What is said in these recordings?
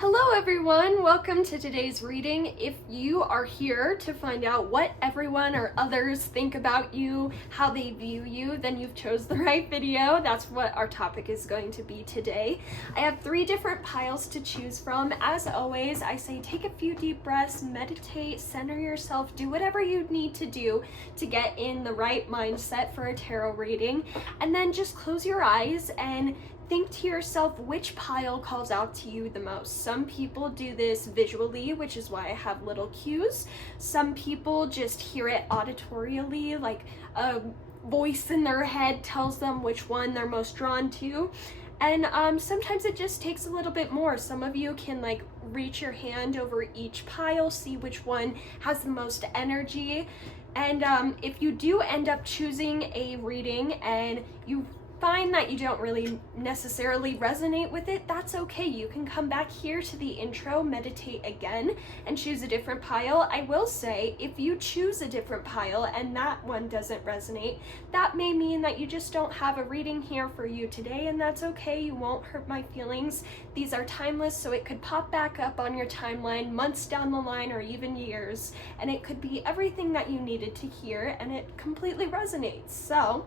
Hello everyone, welcome to today's reading. If you are here to find out what everyone or others think about you, how they view you, then you've chose the right video. That's what our topic is going to be today. I have 3 different piles to choose from. As always, I say take a few deep breaths, meditate, center yourself, do whatever you need to do to get in the right mindset for a tarot reading, and then just close your eyes and think to yourself which pile calls out to you the most. Some people do this visually, which is why I have little cues. Some people just hear it auditorially, like a voice in their head tells them which one they're most drawn to. And sometimes it just takes a little bit more. Some of you can like reach your hand over each pile, see which one has the most energy. And if you do end up choosing a reading and you find that you don't really necessarily resonate with it, that's okay. You can come back here to the intro, meditate again, and choose a different pile. I will say, if you choose a different pile and that one doesn't resonate, that may mean that you just don't have a reading here for you today, and that's okay. You won't hurt my feelings. These are timeless, so it could pop back up on your timeline months down the line or even years, and it could be everything that you needed to hear, and it completely resonates. So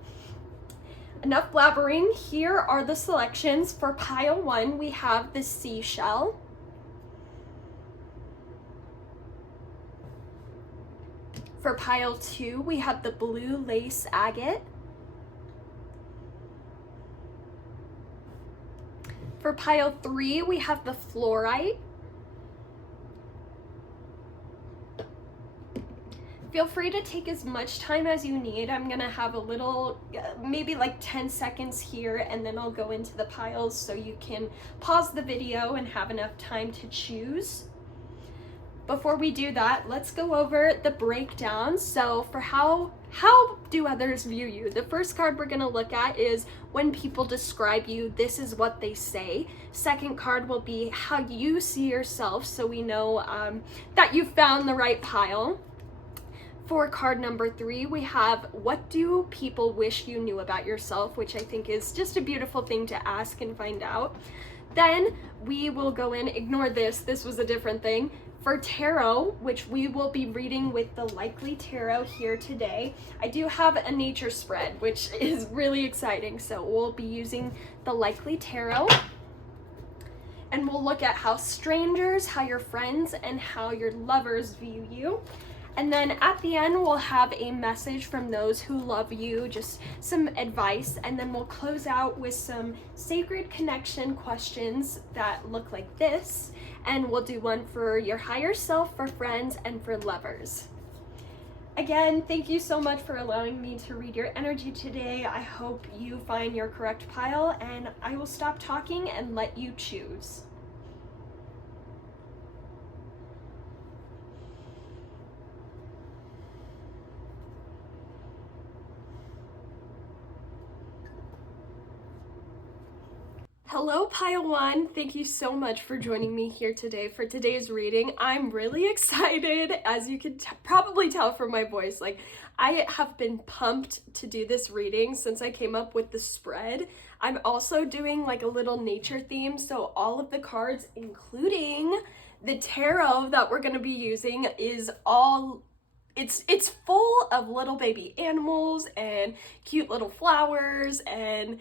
enough blabbering. Here are the selections. For pile 1, we have the seashell. For pile 2, we have the blue lace agate. For pile 3, we have the fluorite. Feel free to take as much time as you need. I'm gonna have a little, maybe like 10 seconds here, and then I'll go into the piles so you can pause the video and have enough time to choose. Before we do that, let's go over the breakdown. So for how do others view you? The first card we're gonna look at is when people describe you, this is what they say. Second card will be how you see yourself, so we know that you found the right pile. For card number 3, we have what do people wish you knew about yourself, which I think is just a beautiful thing to ask and find out. Then we will go in, ignore this was a different thing. For tarot, which we will be reading with the Likely Tarot here today, I do have a nature spread, which is really exciting. So we'll be using the Likely Tarot, and we'll look at how strangers, how your friends, and how your lovers view you. And then at the end, we'll have a message from those who love you, just some advice, and then we'll close out with some sacred connection questions that look like this, and we'll do one for your higher self, for friends, and for lovers. Again, thank you so much for allowing me to read your energy today. I hope you find your correct pile, and I will stop talking and let you choose. Hello, pile 1. Thank you so much for joining me here today for today's reading. I'm really excited, as you can probably tell from my voice. Like, I have been pumped to do this reading since I came up with the spread. I'm also doing like a little nature theme, so all of the cards, including the tarot that we're going to be using, is all it's full of little baby animals and cute little flowers and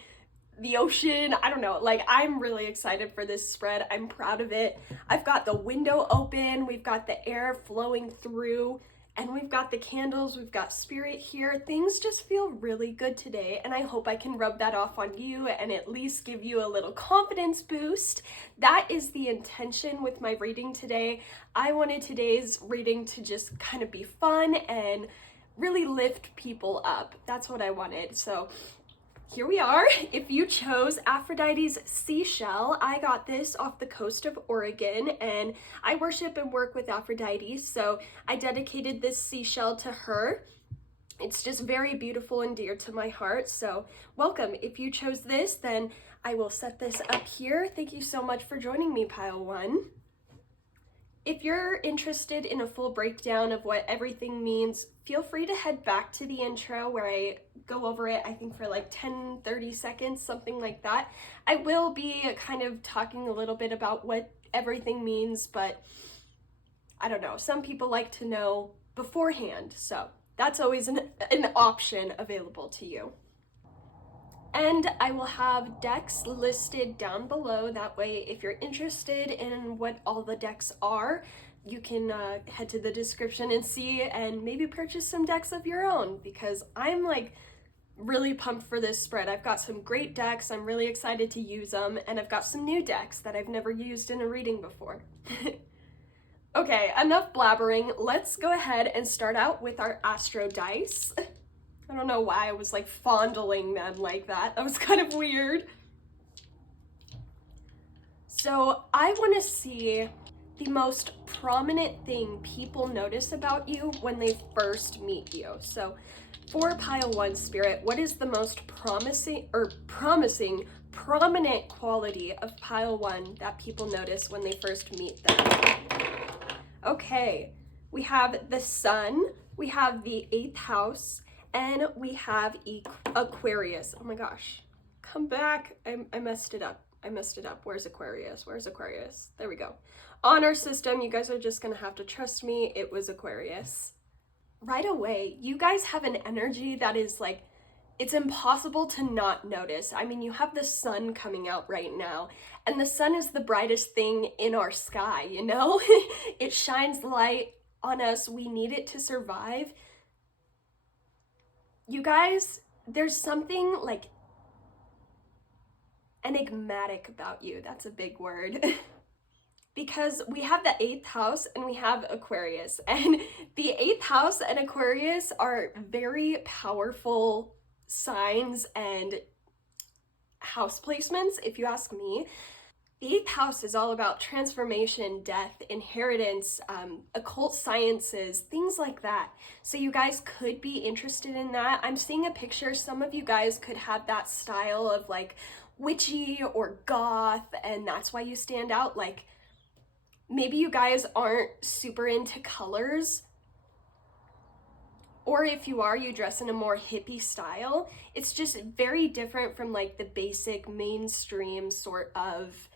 the ocean. I don't know, like, I'm really excited for this spread. I'm proud of it. I've got the window open, we've got the air flowing through, and we've got the candles, we've got spirit here. Things just feel really good today, and I hope I can rub that off on you and at least give you a little confidence boost. That is the intention with my reading today. I wanted today's reading to just kind of be fun and really lift people up. That's what I wanted. So here we are. If you chose Aphrodite's seashell, I got this off the coast of Oregon, and I worship and work with Aphrodite, so I dedicated this seashell to her. It's just very beautiful and dear to my heart, so welcome. If you chose this, then I will set this up here. Thank you so much for joining me, pile 1. If you're interested in a full breakdown of what everything means, feel free to head back to the intro where I go over it, I think for like 10-30 seconds, something like that. I will be kind of talking a little bit about what everything means, but I don't know. Some people like to know beforehand, so that's always an option available to you. And I will have decks listed down below. That way, if you're interested in what all the decks are, you can head to the description and see, and maybe purchase some decks of your own, because I'm like really pumped for this spread. I've got some great decks. I'm really excited to use them, and I've got some new decks that I've never used in a reading before. Okay, enough blabbering. Let's go ahead and start out with our Astro dice. I don't know why I was like fondling them like that. That was kind of weird. So I want to see the most prominent thing people notice about you when they first meet you. So for pile 1 spirit, what is the most promising prominent quality of pile 1 that people notice when they first meet them? Okay, we have the sun, we have the 8th house, and we have Aquarius. Oh my gosh, come back. I messed it up. Where's Aquarius? There we go. Honor system, you guys are just gonna have to trust me. It was Aquarius. Right away, you guys have an energy that is like, it's impossible to not notice. I mean, you have the sun coming out right now, and the sun is the brightest thing in our sky, you know? It shines light on us. We need it to survive. You guys, there's something like enigmatic about you. That's a big word. Because we have the 8th house and we have Aquarius, and the 8th house and Aquarius are very powerful signs and house placements, if you ask me. The 8th house is all about transformation, death, inheritance, occult sciences, things like that. So you guys could be interested in that. I'm seeing a picture. Some of you guys could have that style of like witchy or goth, and that's why you stand out. Like, maybe you guys aren't super into colors, or if you are, you dress in a more hippie style. It's just very different from like the basic mainstream sort of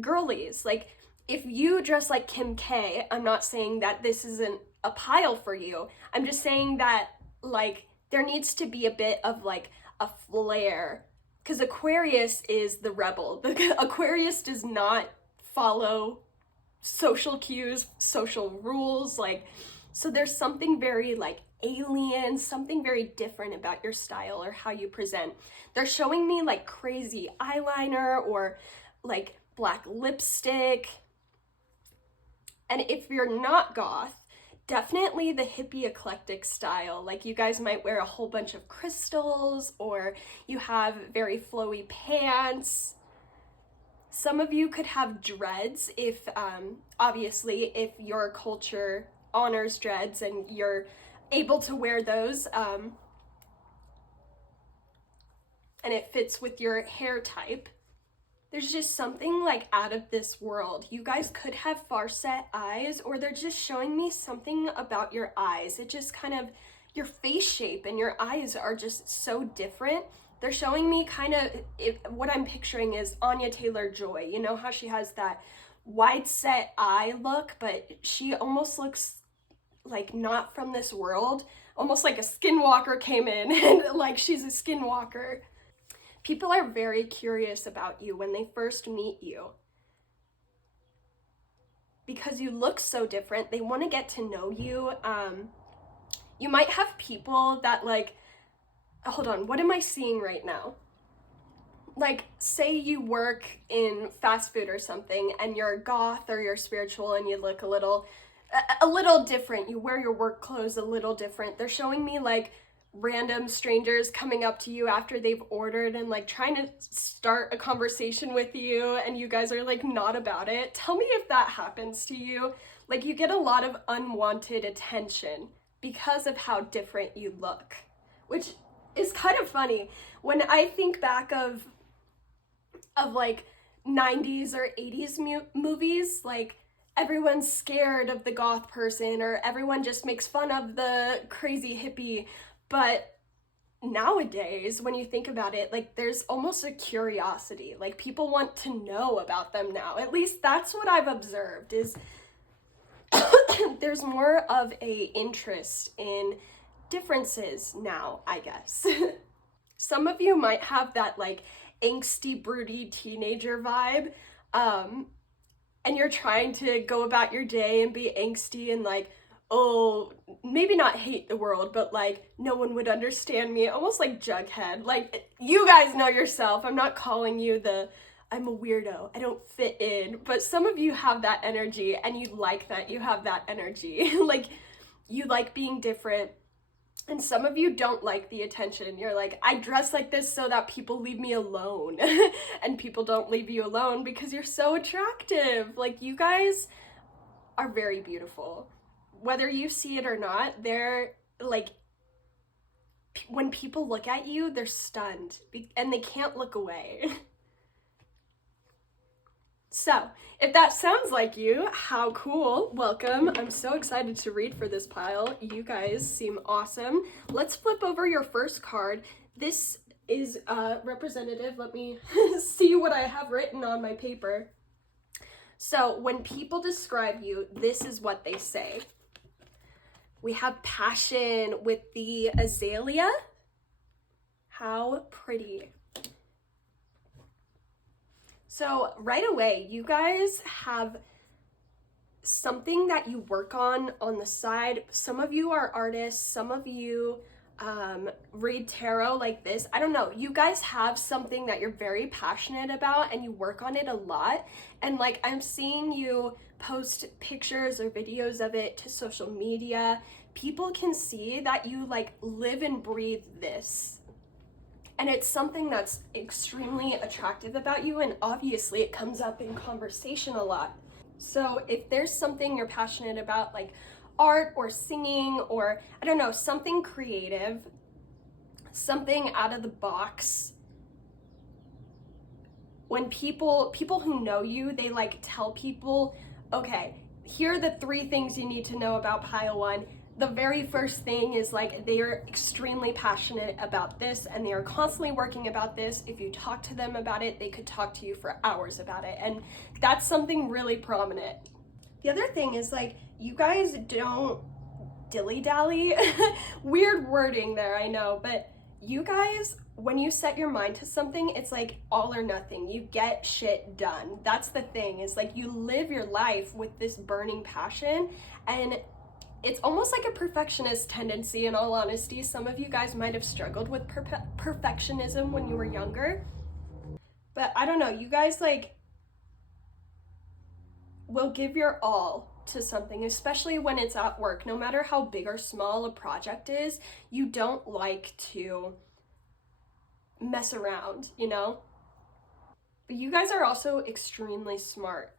girlies. Like, if you dress like Kim K, I'm not saying that this isn't a pile for you. I'm just saying that like there needs to be a bit of like a flair, because Aquarius is the rebel. Aquarius does not follow social cues, social rules, like, so there's something very like alien, something very different about your style or how you present. They're showing me like crazy eyeliner or like black lipstick. And if you're not goth, definitely the hippie eclectic style. Like, you guys might wear a whole bunch of crystals, or you have very flowy pants. Some of you could have dreads if, obviously, if your culture honors dreads and you're able to wear those, and it fits with your hair type. There's just something like out of this world. You guys could have far set eyes, or they're just showing me something about your eyes. It just kind of, your face shape and your eyes are just so different. They're showing me kind of, what I'm picturing is Anya Taylor-Joy. You know how she has that wide set eye look, but she almost looks like not from this world. Almost like a skinwalker came in and like she's a skinwalker. People are very curious about you when they first meet you, because you look so different. They want to get to know you. You might have people that like, hold on, what am I seeing right now? Like, say you work in fast food or something, and you're goth or you're spiritual, and you look a little different. You wear your work clothes a little different. They're showing me like random strangers coming up to you after they've ordered and like trying to start a conversation with you, and you guys are like not about it. Tell me if that happens to you. Like, you get a lot of unwanted attention because of how different you look, which is kind of funny. When I think back of like 90s or 80s movies, like everyone's scared of the goth person, or everyone just makes fun of the crazy hippie. But nowadays, when you think about it, like there's almost a curiosity, like people want to know about them now. At least that's what I've observed, is there's more of a interest in differences now, I guess. Some of you might have that like angsty, broody teenager vibe, and you're trying to go about your day and be angsty and like, oh, maybe not hate the world, but like no one would understand me, almost like Jughead. Like, you guys know yourself. I'm not calling you I'm a weirdo, I don't fit in, but some of you have that energy and you like that you have that energy. Like, you like being different. And some of you don't like the attention. You're like, I dress like this so that people leave me alone. And people don't leave you alone because you're so attractive. Like, you guys are very beautiful. Whether you see it or not, they're like, when people look at you, they're stunned and they can't look away. So, if that sounds like you, how cool. Welcome. I'm so excited to read for this pile. You guys seem awesome. Let's flip over your first card. This is representative. Let me see what I have written on my paper. So, when people describe you, this is what they say. We have passion with the azalea. How pretty. So right away, you guys have something that you work on the side. Some of you are artists, some of you read tarot like this. I don't know, you guys have something that you're very passionate about and you work on it a lot. And like, I'm seeing you post pictures or videos of it to social media. People can see that you like live and breathe this. And it's something that's extremely attractive about you, and obviously it comes up in conversation a lot. So if there's something you're passionate about, like art or singing or, I don't know, something creative, something out of the box, when people who know you, they like tell people, okay, here are the 3 things you need to know about pile 1. The very first thing is like, they are extremely passionate about this and they are constantly working about this. If you talk to them about it, they could talk to you for hours about it. And that's something really prominent. The other thing is like, you guys don't dilly-dally. Weird wording there, I know, but you guys, when you set your mind to something, it's like all or nothing. You get shit done. That's the thing, is like you live your life with this burning passion, and it's almost like a perfectionist tendency, in all honesty. Some of you guys might have struggled with perfectionism when you were younger. But I don't know, you guys like will give your all to something, especially when it's at work. No matter how big or small a project is, you don't like to mess around, you know? But you guys are also extremely smart.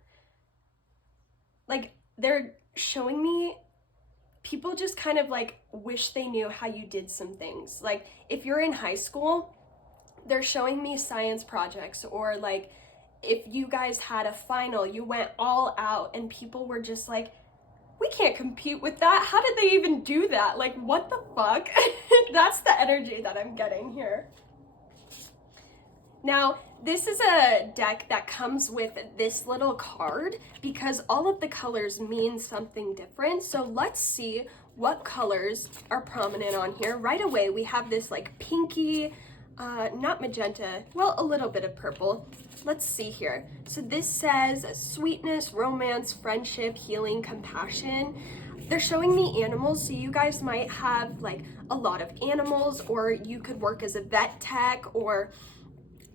Like, they're showing me people just kind of like wish they knew how you did some things. Like, if you're in high school, they're showing me science projects, or like if you guys had a final, you went all out and people were just like, we can't compete with that. How did they even do that? Like, what the fuck? That's the energy that I'm getting here. Now, this is a deck that comes with this little card because all of the colors mean something different. So let's see what colors are prominent on here. Right away, we have this like pinky, not magenta, well, a little bit of purple. Let's see here. So this says sweetness, romance, friendship, healing, compassion. They're showing me animals, so you guys might have like a lot of animals, or you could work as a vet tech, or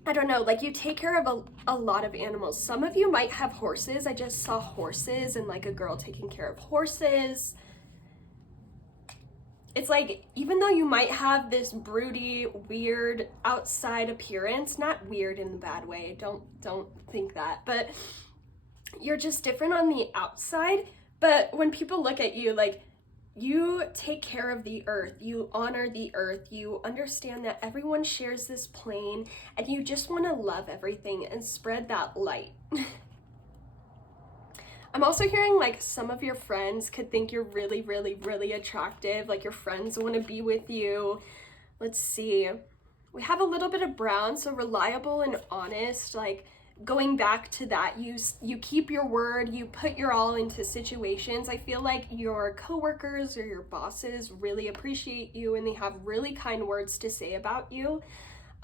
I don't know, like you take care of a lot of animals. Some of you might have horses. I just saw horses and like a girl taking care of horses. It's like, even though you might have this broody, weird outside appearance, not weird in the bad way, don't think that, but you're just different on the outside. But when people look at you, like, you take care of the earth, you honor the earth, you understand that everyone shares this plane, and you just want to love everything and spread that light. I'm also hearing like some of your friends could think you're really, really, really attractive, like your friends want to be with you. Let's see. We have a little bit of brown, so reliable and honest, like going back to that, you keep your word, you put your all into situations. I feel like your coworkers or your bosses really appreciate you and they have really kind words to say about you.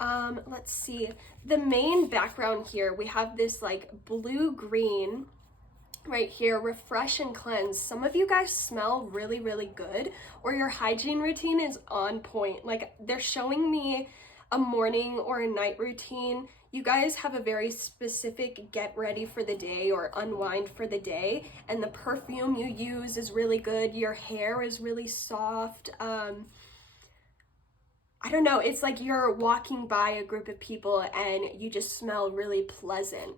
Let's see. The main background here, we have this like blue-green right here, refresh and cleanse. Some of you guys smell really, really good, or your hygiene routine is on point. Like they're showing me a morning or a night routine. You guys have a very specific get ready for the day or unwind for the day, and the perfume you use is really good. Your hair is really soft. I don't know, it's like you're walking by a group of people and you just smell really pleasant.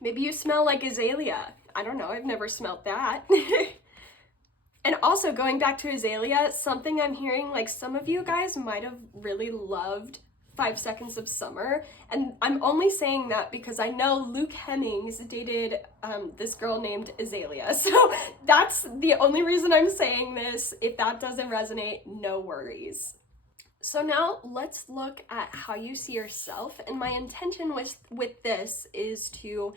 Maybe you smell like azalea. I don't know, I've never smelled that. And also going back to azalea, something I'm hearing, like some of you guys might have really loved 5 Seconds of Summer, and I'm only saying that because I know Luke Hemmings dated this girl named Azalea, so that's the only reason I'm saying this. If that doesn't resonate, no worries. So now let's look at how you see yourself, and my intention with this is to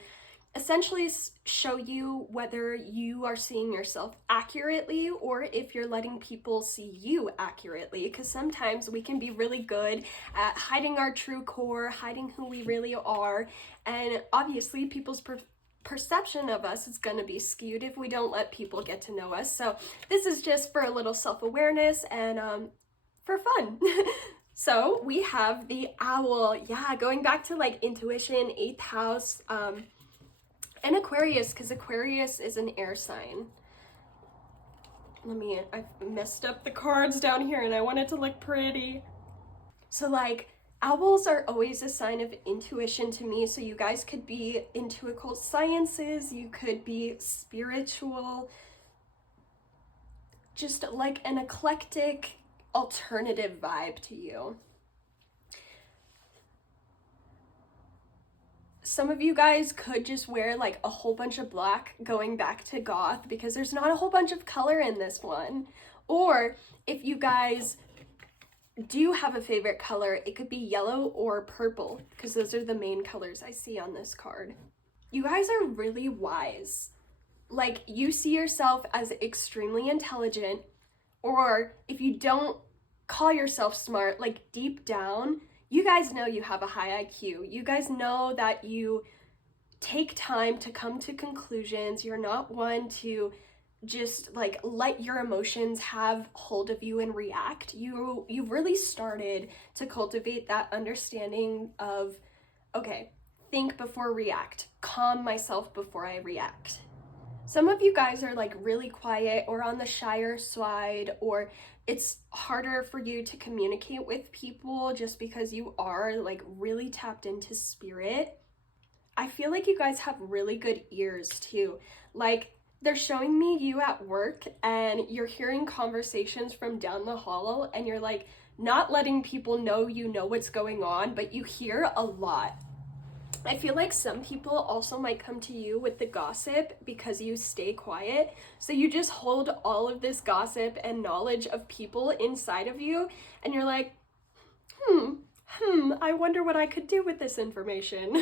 essentially show you whether you are seeing yourself accurately or if you're letting people see you accurately, because sometimes we can be really good at hiding our true core, hiding who we really are, and obviously people's perception of us is going to be skewed if we don't let people get to know us. So this is just for a little self-awareness and for fun. So we have the owl, yeah, going back to like intuition, 8th house, and Aquarius, because Aquarius is an air sign. I messed up the cards down here and I want it to look pretty. So like, owls are always a sign of intuition to me. So you guys could be into occult sciences, you could be spiritual, just like an eclectic alternative vibe to you. Some of you guys could just wear like a whole bunch of black, going back to goth, because there's not a whole bunch of color in this one. Or if you guys do have a favorite color, it could be yellow or purple, because those are the main colors I see on this card. You guys are really wise. Like, you see yourself as extremely intelligent, or if you don't call yourself smart, like deep down, you guys know you have a high IQ. You guys know that you take time to come to conclusions. You're not one to just like let your emotions have hold of you and react. You've really started to cultivate that understanding of, okay, think before react, calm myself before I react. Some of you guys are like really quiet or on the shyer side, or it's harder for you to communicate with people just because you are like really tapped into spirit. I feel like you guys have really good ears too. Like, they're showing me you at work and you're hearing conversations from down the hall and you're like not letting people know you know what's going on, but you hear a lot. I feel like some people also might come to you with the gossip because you stay quiet. So you just hold all of this gossip and knowledge of people inside of you, and you're like, I wonder what I could do with this information.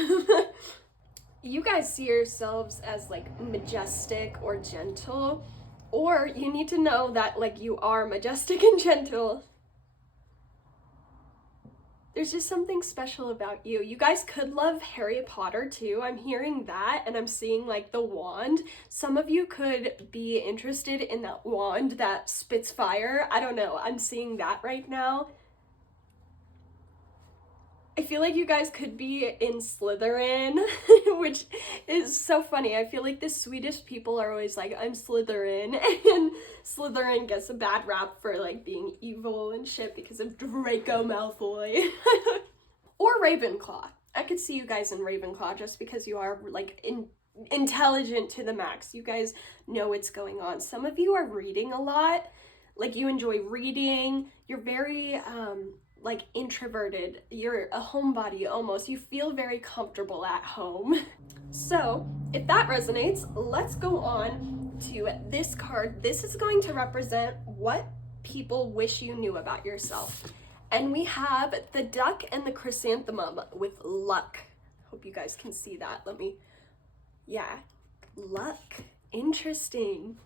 You guys see yourselves as like majestic or gentle, or you need to know that like you are majestic and gentle. There's just something special about you. You guys could love Harry Potter too. I'm hearing that, and I'm seeing like the wand. Some of you could be interested in that wand that spits fire. I don't know. I'm seeing that right now. I feel like you guys could be in Slytherin, which is so funny. I feel like the Swedish people are always like, I'm Slytherin, and Slytherin gets a bad rap for like being evil and shit because of Draco Malfoy. Or Ravenclaw. I could see you guys in Ravenclaw just because you are like intelligent to the max. You guys know what's going on. Some of you are reading a lot. Like, you enjoy reading. You're very like introverted. You're a homebody almost. You feel very comfortable at home. So if that resonates, let's go on to this card. This is going to represent what people wish you knew about yourself. And we have the duck and the chrysanthemum with luck. Hope you guys can see that. Yeah, luck. Interesting.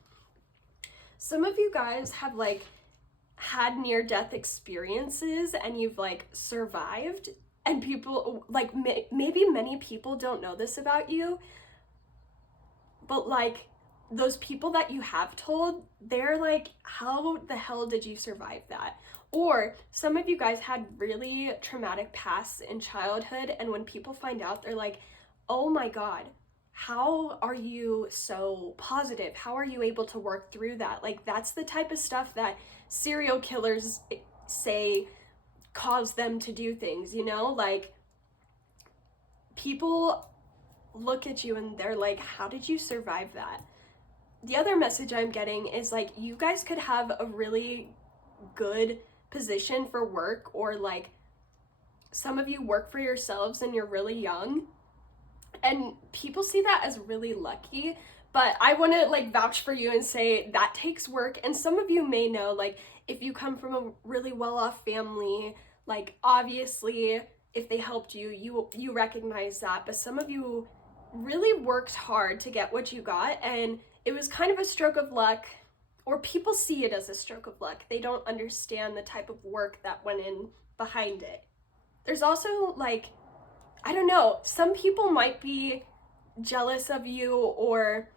Some of you guys have like had near-death experiences and you've like survived, and people like maybe many people don't know this about you, but like those people that you have told, they're like, how the hell did you survive that? Or some of you guys had really traumatic pasts in childhood, and when people find out, they're like, oh my God, how are you so positive? How are you able to work through that? Like, that's the type of stuff that serial killers say cause them to do things, you know? Like, people look at you and they're like, how did you survive that? The other message I'm getting is like, you guys could have a really good position for work, or like some of you work for yourselves and you're really young, and people see that as really lucky. But I want to like vouch for you and say that takes work. And some of you may know, like, if you come from a really well-off family, like obviously if they helped you, you recognize that. But some of you really worked hard to get what you got, and it was kind of a stroke of luck, or people see it as a stroke of luck. They don't understand the type of work that went in behind it. There's also like, I don't know, some people might be jealous of you, or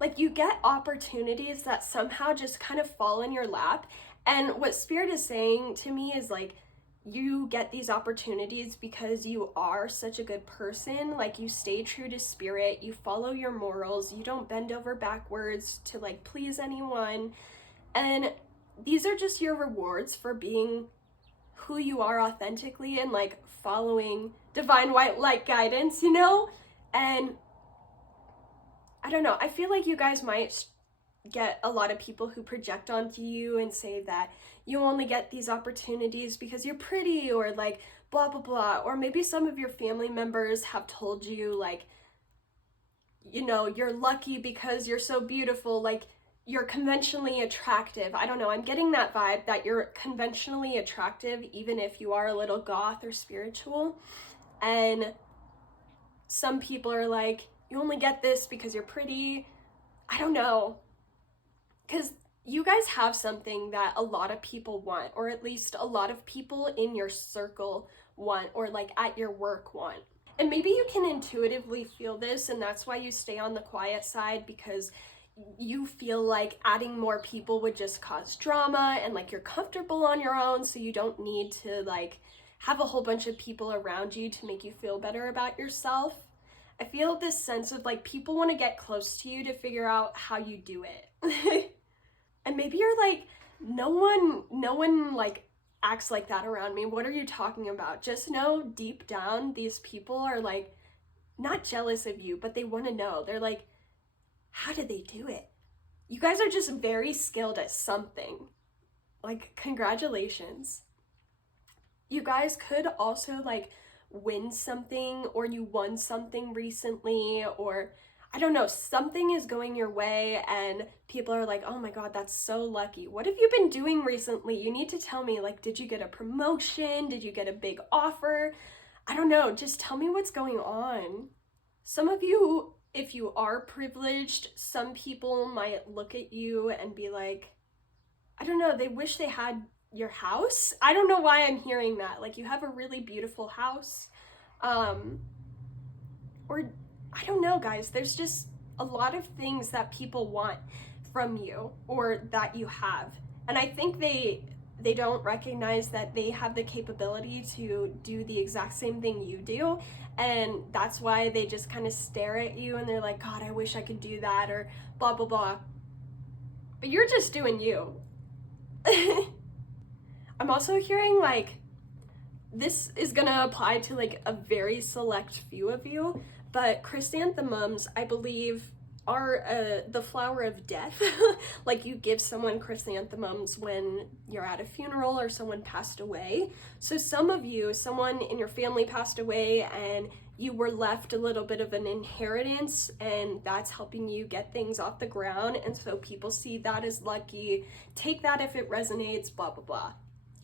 like you get opportunities that somehow just kind of fall in your lap. And what Spirit is saying to me is like, you get these opportunities because you are such a good person. Like, you stay true to Spirit, you follow your morals, you don't bend over backwards to like please anyone. And these are just your rewards for being who you are authentically and like following divine white light guidance, you know? And I don't know, I feel like you guys might get a lot of people who project onto you and say that you only get these opportunities because you're pretty, or like blah blah blah. Or maybe some of your family members have told you like, you know, you're lucky because you're so beautiful, like you're conventionally attractive. I don't know, I'm getting that vibe that you're conventionally attractive even if you are a little goth or spiritual. And some people are like, you only get this because you're pretty. I don't know, because you guys have something that a lot of people want, or at least a lot of people in your circle want, or like at your work want. And maybe you can intuitively feel this, and that's why you stay on the quiet side, because you feel like adding more people would just cause drama, and like you're comfortable on your own, so you don't need to like have a whole bunch of people around you to make you feel better about yourself. I feel this sense of like people want to get close to you to figure out how you do it. And maybe you're like, no one like acts like that around me. What are you talking about? Just know deep down, these people are like not jealous of you, but they want to know. They're like, how did they do it? You guys are just very skilled at something. Like, congratulations. You guys could also like win something, or you won something recently, or I don't know, something is going your way and people are like, oh my God, that's so lucky. What have you been doing recently? You need to tell me, like, did you get a promotion? Did you get a big offer? I don't know, just tell me what's going on. Some of you, if you are privileged, some people might look at you and be like, I don't know, they wish they had your house. I don't know why I'm hearing that. Like, you have a really beautiful house. Or I don't know, guys, there's just a lot of things that people want from you, or that you have. And I think they don't recognize that they have the capability to do the exact same thing you do. And that's why they just kind of stare at you and they're like, God, I wish I could do that, or blah, blah, blah. But you're just doing you. I'm also hearing like, this is gonna apply to like a very select few of you, but chrysanthemums, I believe, are the flower of death. Like, you give someone chrysanthemums when you're at a funeral or someone passed away. So some of you, someone in your family passed away and you were left a little bit of an inheritance, and that's helping you get things off the ground. And so people see that as lucky. Take that if it resonates, blah, blah, blah.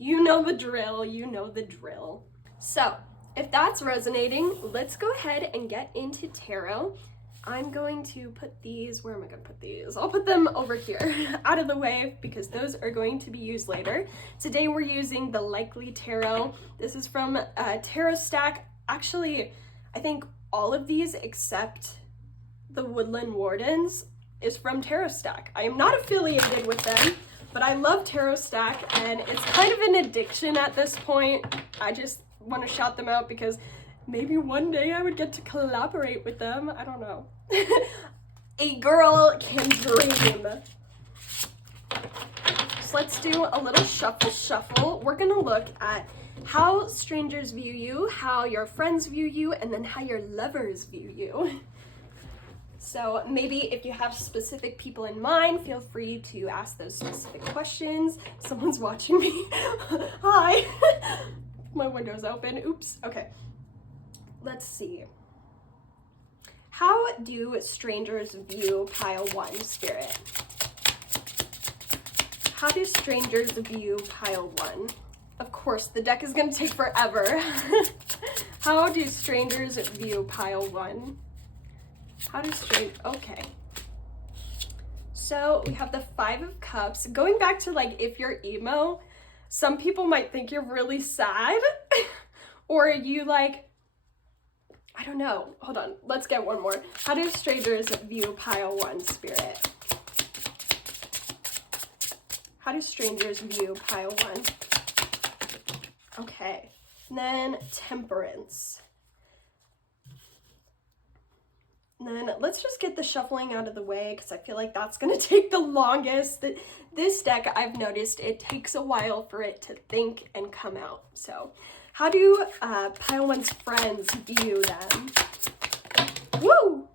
You know the drill, you know the drill. So, if that's resonating, let's go ahead and get into tarot. I'm going to put these, where am I going to put these? I'll put them over here, out of the way, because those are going to be used later. Today we're using the Likely Tarot. This is from Tarot Stack. Actually, I think all of these except the Woodland Wardens is from Tarot Stack. I am not affiliated with them, but I love Tarot Stack, and it's kind of an addiction at this point. I just want to shout them out because maybe one day I would get to collaborate with them. I don't know. A girl can dream. So let's do a little shuffle. We're gonna look at how strangers view you, how your friends view you, and then how your lovers view you. So maybe if you have specific people in mind, feel free to ask those specific questions. Someone's watching me. Hi. My window's open. Oops. Okay. Let's see. How do strangers view pile 1, Spirit? How do strangers view pile 1? Of course, the deck is going to take forever. How do strangers view pile 1? How do okay. So we have the 5 of Cups. Going back to like if you're emo, some people might think you're really sad or you like, I don't know. Hold on, let's get one more. How do strangers view pile 1, Spirit? How do strangers view pile 1? Okay, and then Temperance. And then let's just get the shuffling out of the way because I feel like that's going to take the longest. This deck, I've noticed, it takes a while for it to think and come out. So how do pile 1's friends view them? Woo!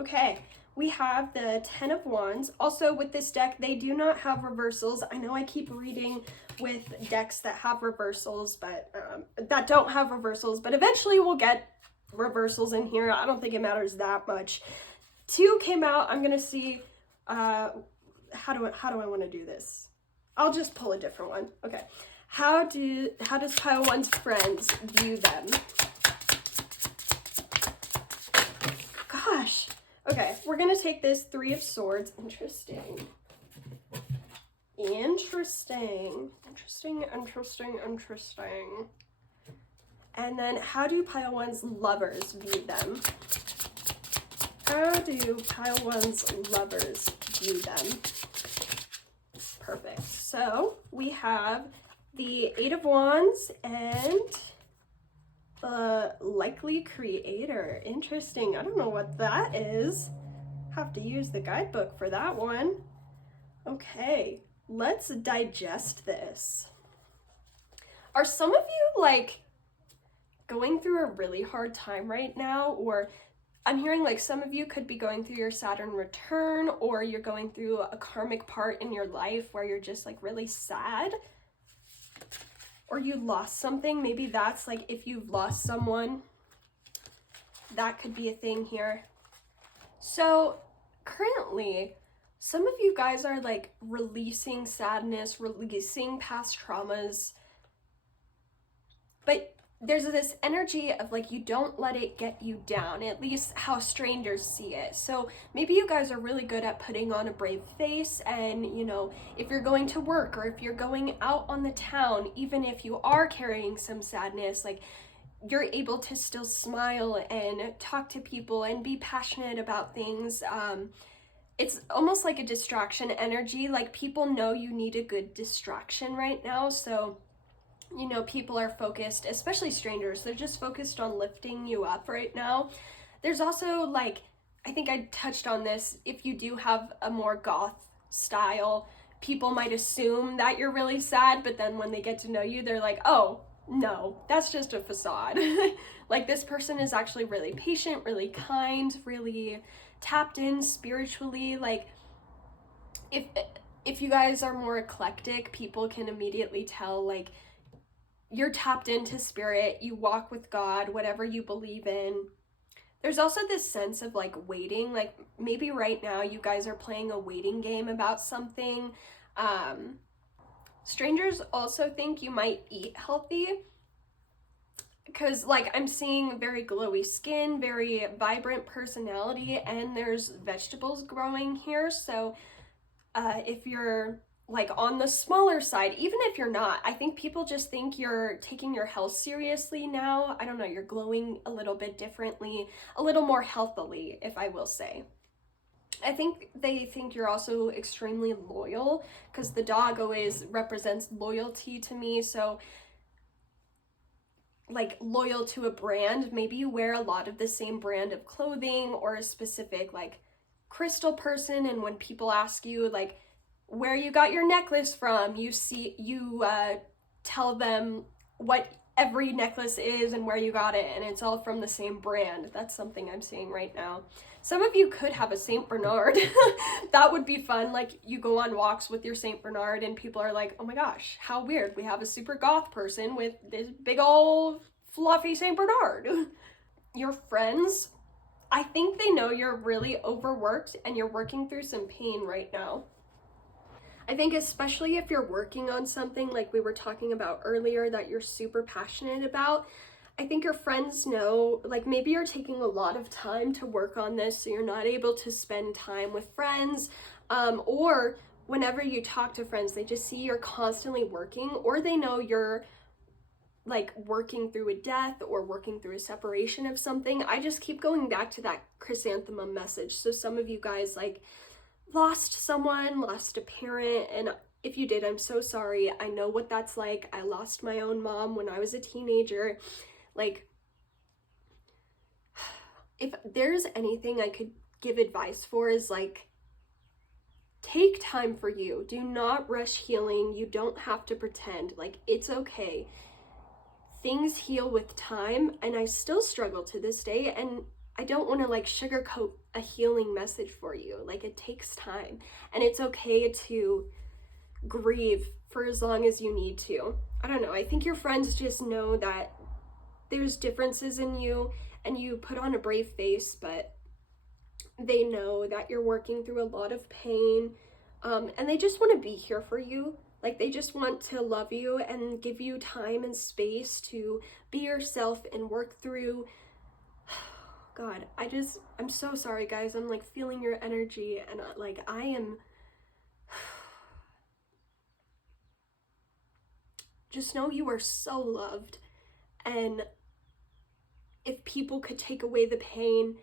Okay, we have the 10 of Wands. Also with this deck, they do not have reversals. I know I keep reading with decks that have reversals, but that don't have reversals, but eventually we'll get reversals in here. I don't think it matters that much. 2 came out. I'm gonna see how do I want to do this? I'll just pull a different one. Okay. How does pile 1's friends view them? Gosh. Okay, we're gonna take this 3 of Swords. Interesting. And then how do pile 1's lovers view them? How do pile 1's lovers view them? Perfect. So we have the 8 of Wands and the Likely Creator. Interesting. I don't know what that is. Have to use the guidebook for that one. Okay, let's digest this. Are some of you like going through a really hard time right now? Or I'm hearing like some of you could be going through your Saturn return, or you're going through a karmic part in your life where you're just like really sad, or you lost something. Maybe that's like if you've lost someone, that could be a thing here. So currently, some of you guys are like releasing sadness, releasing past traumas, but there's this energy of like you don't let it get you down, at least how strangers see it. So maybe you guys are really good at putting on a brave face, and you know, if you're going to work or if you're going out on the town, even if you are carrying some sadness, like you're able to still smile and talk to people and be passionate about things. It's almost like a distraction energy. Like people know you need a good distraction right now. So you know, people are focused, especially strangers, they're just focused on lifting you up right now. There's also like, I think I touched on this, if you do have a more goth style, people might assume that you're really sad, but then when they get to know you, they're like, oh, no, that's just a facade. Like this person is actually really patient, really kind, really tapped in spiritually. Like if you guys are more eclectic, people can immediately tell like you're tapped into spirit, you walk with God, whatever you believe in. There's also this sense of like waiting, like maybe right now you guys are playing a waiting game about something. Strangers also think you might eat healthy, because like I'm seeing very glowy skin, very vibrant personality, and there's vegetables growing here. So if you're like on the smaller side, even if you're not, I think people just think you're taking your health seriously now. I don't know, you're glowing a little bit differently, a little more healthily, if I will say. I think they think you're also extremely loyal, because the dog always represents loyalty to me. So like loyal to a brand, maybe you wear a lot of the same brand of clothing or a specific like crystal person, and when people ask you like where you got your necklace from, you tell them what every necklace is and where you got it, and it's all from the same brand. That's something I'm seeing right now. Some of you could have a Saint Bernard. That would be fun. Like you go on walks with your Saint Bernard and people are like, oh my gosh, how weird. We have a super goth person with this big old fluffy Saint Bernard. Your friends, I think they know you're really overworked and you're working through some pain right now. I think especially if you're working on something like we were talking about earlier that you're super passionate about, I think your friends know, like maybe you're taking a lot of time to work on this, so you're not able to spend time with friends, or whenever you talk to friends, they just see you're constantly working, or they know you're like working through a death or working through a separation of something. I just keep going back to that chrysanthemum message. So some of you guys like lost someone, lost a parent, and if you did, I'm so sorry. I know what that's like. I lost my own mom when I was a teenager. Like, if there's anything I could give advice for is like, take time for you. Do not rush healing. You don't have to pretend. Like, it's okay. Things heal with time, and I still struggle to this day, and I don't want to like sugarcoat a healing message for you. Like, it takes time, and it's okay to grieve for as long as you need to. I don't know. I think your friends just know that there's differences in you and you put on a brave face, but they know that you're working through a lot of pain, and they just want to be here for you. Like, they just want to love you and give you time and space to be yourself and work through. God, I'm so sorry, guys. I'm like feeling your energy, and like I am. Just know you are so loved, and if people could take away the pain,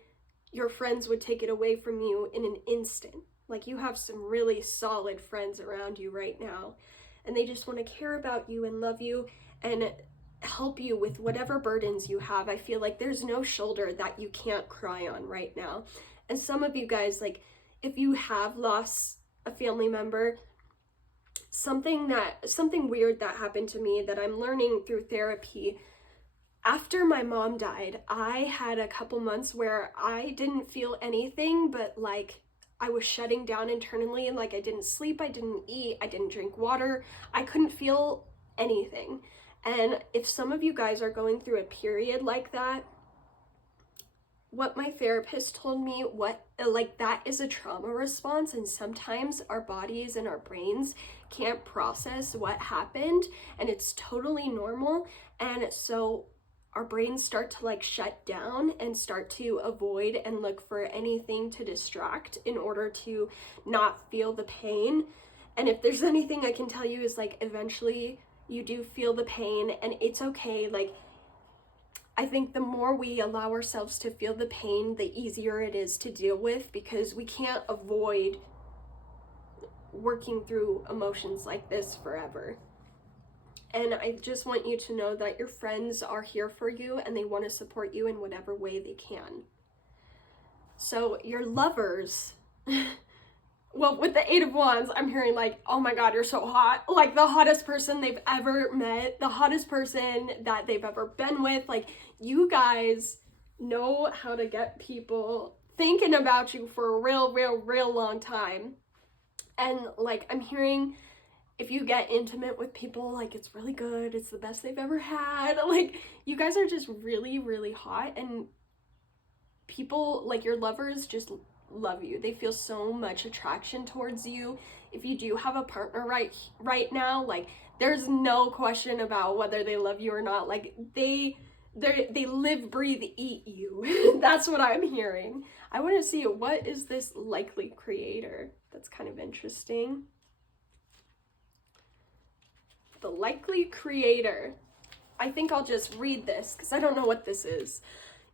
your friends would take it away from you in an instant. Like, you have some really solid friends around you right now, and they just want to care about you and love you and help you with whatever burdens you have. I feel like there's no shoulder that you can't cry on right now. And some of you guys, like, if you have lost a family member, something weird that happened to me that I'm learning through therapy. After my mom died, I had a couple months where I didn't feel anything, but like I was shutting down internally, and like I didn't sleep, I didn't eat, I didn't drink water, I couldn't feel anything. And if some of you guys are going through a period like that, what my therapist told me, that is a trauma response, and sometimes our bodies and our brains can't process what happened, and it's totally normal. And so our brains start to like shut down and start to avoid and look for anything to distract in order to not feel the pain. And if there's anything I can tell you is like, eventually you do feel the pain, and it's okay. Like, I think the more we allow ourselves to feel the pain, the easier it is to deal with, because we can't avoid working through emotions like this forever. And I just want you to know that your friends are here for you and they want to support you in whatever way they can. So your lovers, well, with the 8 of Wands, I'm hearing like, oh my God, you're so hot. Like the hottest person they've ever met, the hottest person that they've ever been with. Like, you guys know how to get people thinking about you for a real long time. And like, I'm hearing, if you get intimate with people, like, it's really good. It's the best they've ever had. Like, you guys are just really hot, and people, like, your lovers just love you. They feel so much attraction towards you. If you do have a partner right now, like, there's no question about whether they love you or not. Like, they live, breathe, eat you. That's what I'm hearing. I want to see, what is this likely creator? That's kind of interesting. The likely creator. I think I'll just read this because I don't know what this is.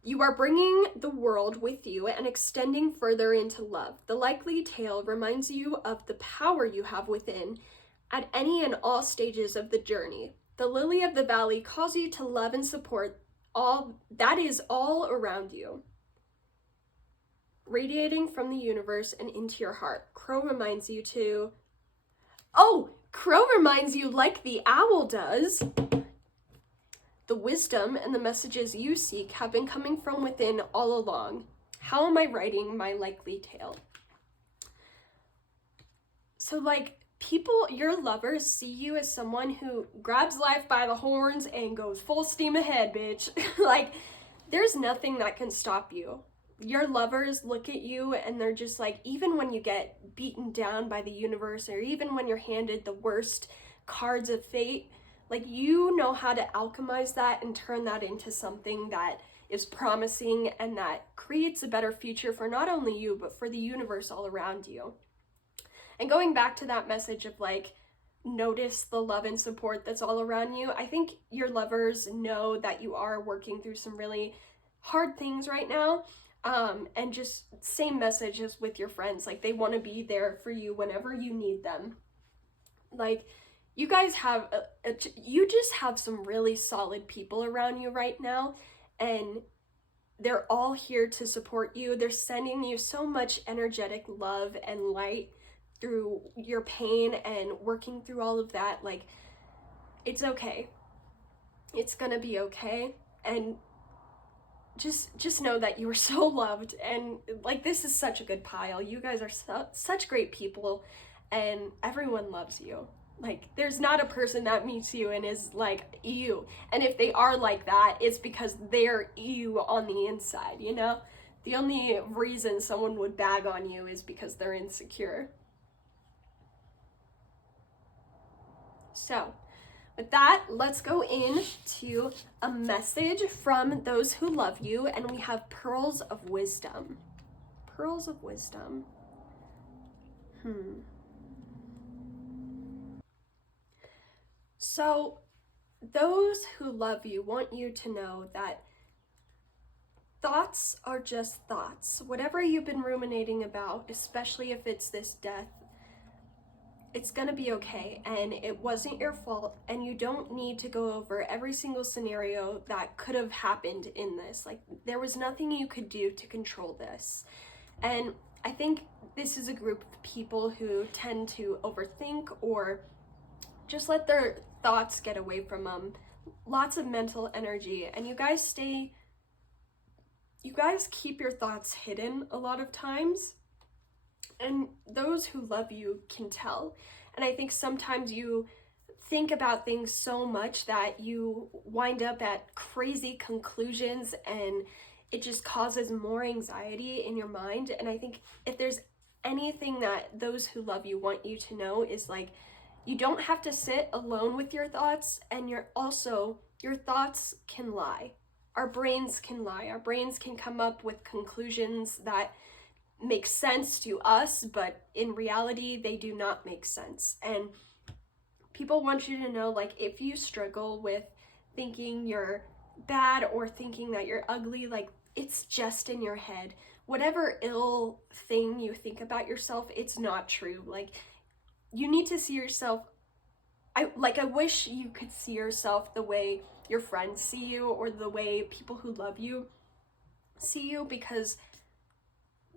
You are bringing the world with you and extending further into love. The likely tale reminds you of the power you have within at any and all stages of the journey. The lily of the valley calls you to love and support all that is all around you, radiating from the universe and into your heart. Crow reminds you, like the owl does, the wisdom and the messages you seek have been coming from within all along. How am I writing my likely tale? So, like, people, your lovers, see you as someone who grabs life by the horns and goes full steam ahead, bitch. Like, there's nothing that can stop you. Your lovers look at you and they're just like, even when you get beaten down by the universe, or even when you're handed the worst cards of fate, like, you know how to alchemize that and turn that into something that is promising and that creates a better future for not only you, but for the universe all around you. And going back to that message of, like, notice the love and support that's all around you, I think your lovers know that you are working through some really hard things right now. And just same message as with your friends, like, they want to be there for you whenever you need them. Like, you guys have, you just have some really solid people around you right now, and they're all here to support you. They're sending you so much energetic love and light through your pain and working through all of that. Like, it's okay. It's gonna be okay. And just know that you are so loved, and, like, this is such a good pile. You guys are such great people, and everyone loves you. Like, there's not a person that meets you and is like, ew. And if they are like that, it's because they're ew on the inside, you know? The only reason someone would bag on you is because they're insecure. So, with that, let's go into a message from those who love you, and we have pearls of wisdom. Pearls of wisdom. So, those who love you want you to know that thoughts are just thoughts. Whatever you've been ruminating about, especially if it's this death, it's gonna be okay, and it wasn't your fault, and you don't need to go over every single scenario that could have happened in this. Like, there was nothing you could do to control this. And I think this is a group of people who tend to overthink or just let their thoughts get away from them. Lots of mental energy, and you guys keep your thoughts hidden a lot of times. And those who love you can tell. And I think sometimes you think about things so much that you wind up at crazy conclusions, and it just causes more anxiety in your mind. And I think if there's anything that those who love you want you to know is, like, you don't have to sit alone with your thoughts, and your thoughts can lie. Our brains can lie. Our brains can come up with conclusions that make sense to us, but in reality, they do not make sense. And people want you to know, like, if you struggle with thinking you're bad or thinking that you're ugly, like, it's just in your head. Whatever ill thing you think about yourself, it's not true. Like, you need to see yourself. I wish you could see yourself the way your friends see you, or the way people who love you see you, because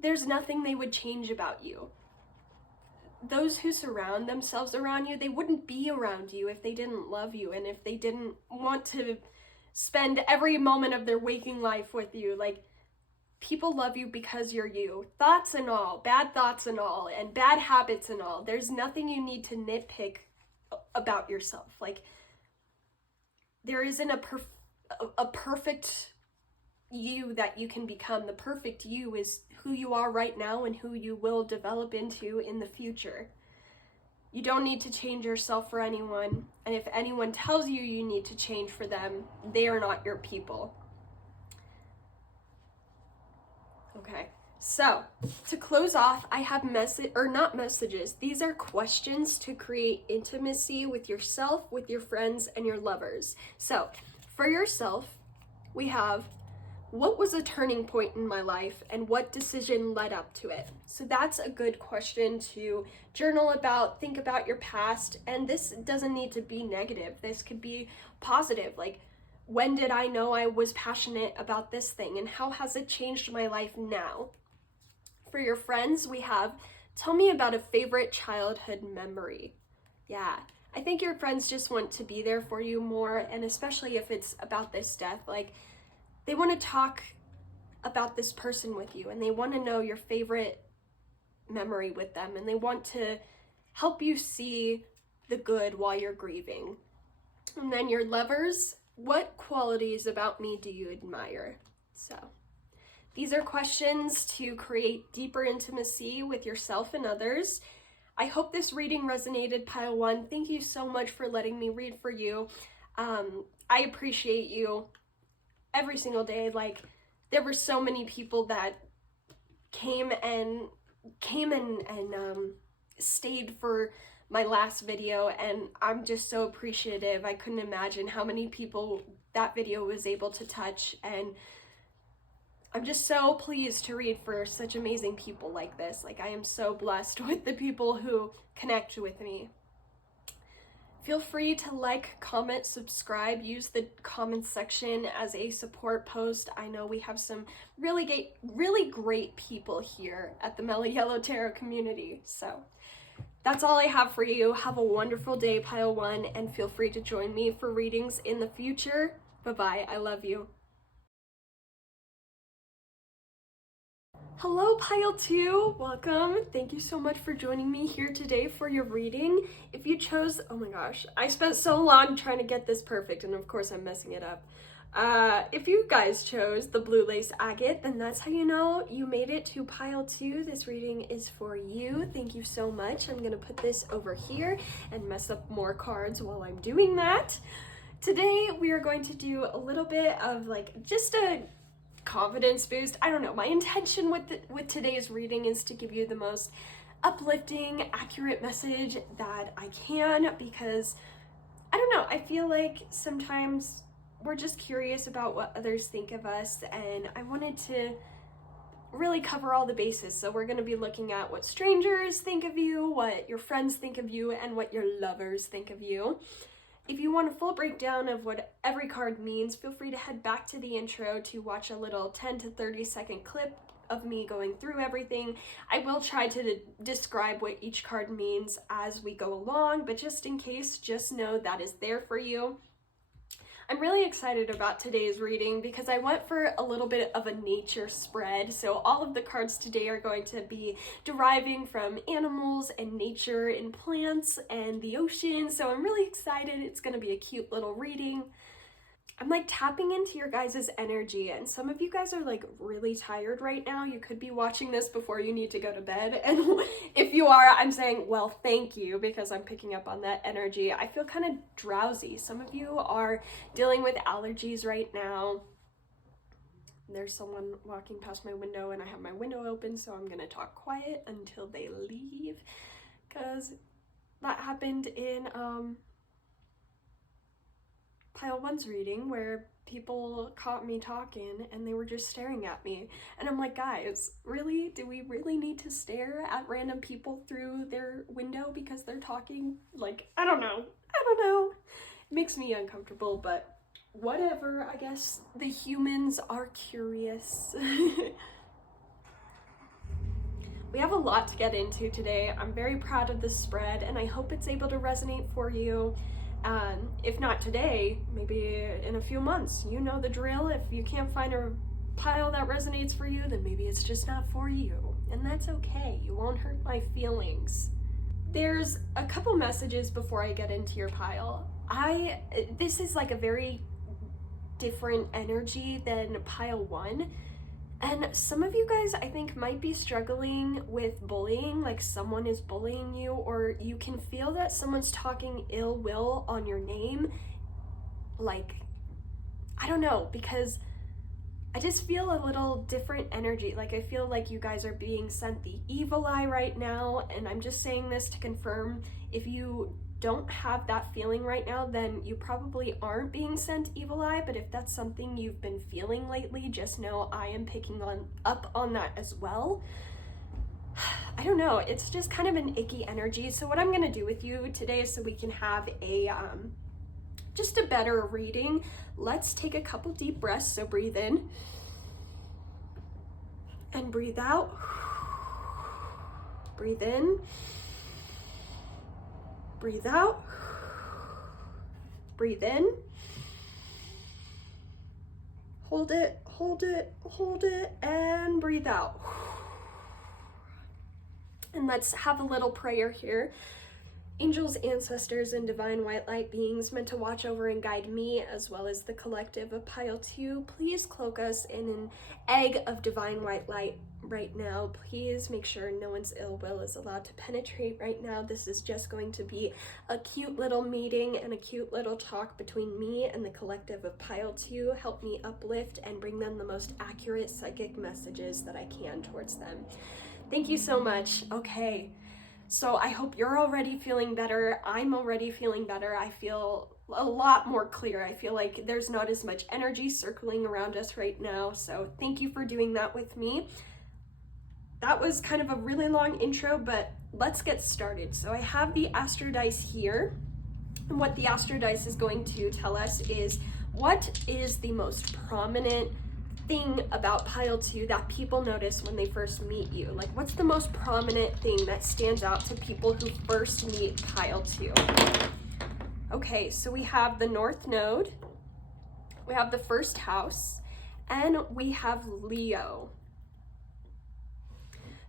there's nothing they would change about you. Those who surround themselves around you, they wouldn't be around you if they didn't love you, and if they didn't want to spend every moment of their waking life with you. Like, people love you because you're you. Thoughts and all, bad thoughts and all, and bad habits and all. There's nothing you need to nitpick about yourself. Like, there isn't a perfect you that you can become. The perfect you is who you are right now and who you will develop into in the future. You don't need to change yourself for anyone, and if anyone tells you you need to change for them, they are not your people. Okay, so to close off, I have not messages. These are questions to create intimacy with yourself, with your friends, and your lovers. So for yourself, we have, what was a turning point in my life and what decision led up to it? So that's a good question to journal about, think about your past. And this doesn't need to be negative. This could be positive. Like, when did I know I was passionate about this thing and how has it changed my life now? For your friends, we have, tell me about a favorite childhood memory. Yeah, I think your friends just want to be there for you more, and especially if it's about this death, like, they want to talk about this person with you and they want to know your favorite memory with them and they want to help you see the good while you're grieving. And then your lovers, what qualities about me do you admire? So these are questions to create deeper intimacy with yourself and others. I hope this reading resonated, Pile 1. Thank you so much for letting me read for you. I appreciate you every single day. Like, there were so many people that came and stayed for my last video, and I'm just so appreciative. I couldn't imagine how many people that video was able to touch, and I'm just so pleased to read for such amazing people like this. Like, I am so blessed with the people who connect with me. Feel free to like, comment, subscribe, use the comments section as a support post. I know we have some really great people here at the Mellow Yellow Tarot community. So that's all I have for you. Have a wonderful day, Pile 1, and feel free to join me for readings in the future. Bye-bye. I love you. Hello, Pile 2, welcome. Thank you so much for joining me here today for your reading. If you chose, oh my gosh, I spent so long trying to get this perfect, and of course I'm messing it up. If you guys chose the blue lace agate, then that's how you know you made it to Pile 2. This reading is for you. Thank you so much. I'm gonna put this over here and mess up more cards while I'm doing that. Today we are going to do a little bit of like just a confidence boost. I don't know. My intention with today's reading is to give you the most uplifting, accurate message that I can, because I don't know, I feel like sometimes we're just curious about what others think of us, and I wanted to really cover all the bases. So we're going to be looking at what strangers think of you, what your friends think of you, and what your lovers think of you. If you want a full breakdown of what every card means, feel free to head back to the intro to watch a little 10 to 30 second clip of me going through everything. I will try to describe what each card means as we go along, but just in case, just know that is there for you. I'm really excited about today's reading because I went for a little bit of a nature spread. So all of the cards today are going to be deriving from animals and nature and plants and the ocean. So I'm really excited. It's going to be a cute little reading. I'm like tapping into your guys' energy, and some of you guys are like really tired right now. You could be watching this before you need to go to bed, and if you are, I'm saying, well, thank you, because I'm picking up on that energy. I feel kind of drowsy. Some of you are dealing with allergies right now. There's someone walking past my window, and I have my window open, so I'm gonna talk quiet until they leave, because that happened in Pile 1's reading where people caught me talking and they were just staring at me. And I'm like, guys, really? Do we really need to stare at random people through their window because they're talking? Like, I don't know. It makes me uncomfortable, but whatever. I guess the humans are curious. We have a lot to get into today. I'm very proud of this spread, and I hope it's able to resonate for you. If not today, maybe in a few months. You know the drill. If you can't find a pile that resonates for you, then maybe it's just not for you. And that's okay. You won't hurt my feelings. There's a couple messages before I get into your pile. This is like a very different energy than pile 1. And some of you guys, I think, might be struggling with bullying, like someone is bullying you, or you can feel that someone's talking ill will on your name. Like, I don't know, because I just feel a little different energy. Like, I feel like you guys are being sent the evil eye right now, and I'm just saying this to confirm. If you don't have that feeling right now, then you probably aren't being sent evil eye, but if that's something you've been feeling lately, just know I am picking up on that as well. I don't know, it's just kind of an icky energy. So what I'm gonna do with you today, so we can have a just a better reading, let's take a couple deep breaths. So breathe in and breathe out. Breathe in, breathe out, breathe in, hold it, hold it, hold it, and breathe out. And let's have a little prayer here. Angels, ancestors, and divine white light beings meant to watch over and guide me, as well as the collective of Pile 2, please cloak us in an egg of divine white light right now. Please make sure no one's ill will is allowed to penetrate right now. This is just going to be a cute little meeting and a cute little talk between me and the collective of Pile 2. Help me uplift and bring them the most accurate psychic messages that I can towards them. Thank you so much. Okay. So I hope you're already feeling better. I'm already feeling better. I feel a lot more clear. I feel like there's not as much energy circling around us right now. So thank you for doing that with me. That was kind of a really long intro, but let's get started. So I have the Astro Dice here. And what the Astro Dice is going to tell us is what is the most prominent thing about Pile 2 that people notice when they first meet you. Like, what's the most prominent thing that stands out to people who first meet Pile 2? Okay, so we have the North Node, we have the first house, and we have Leo.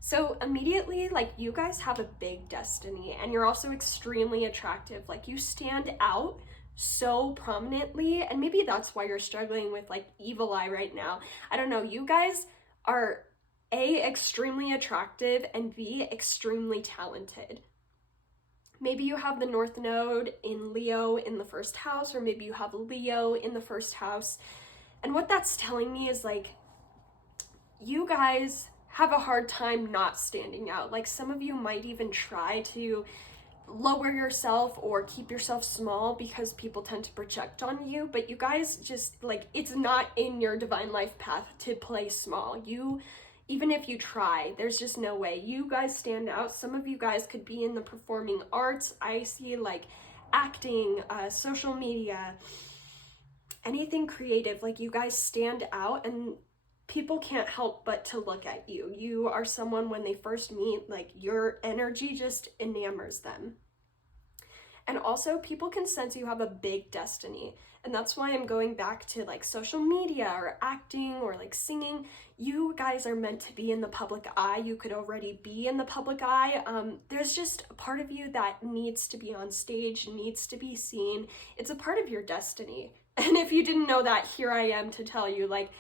So immediately, like, you guys have a big destiny, and you're also extremely attractive. Like, you stand out so prominently, and maybe that's why you're struggling with like evil eye right now. I don't know, you guys are A, extremely attractive, and B, extremely talented. Maybe you have the North Node in Leo in the first house, or maybe you have Leo in the first house. And what that's telling me is like, you guys have a hard time not standing out. Like, some of you might even try to lower yourself or keep yourself small because people tend to project on you, but you guys just, like, it's not in your divine life path to play small. You, even if you try, there's just no way. You guys stand out. Some of you guys could be in the performing arts. I see like acting, social media, anything creative. Like, you guys stand out, and people can't help but to look at you. You are someone, when they first meet, like, your energy just enamors them. And also, people can sense you have a big destiny. And that's why I'm going back to like social media or acting or like singing. You guys are meant to be in the public eye. You could already be in the public eye. There's just a part of you that needs to be on stage, needs to be seen. It's a part of your destiny. And if you didn't know that, here I am to tell you, like,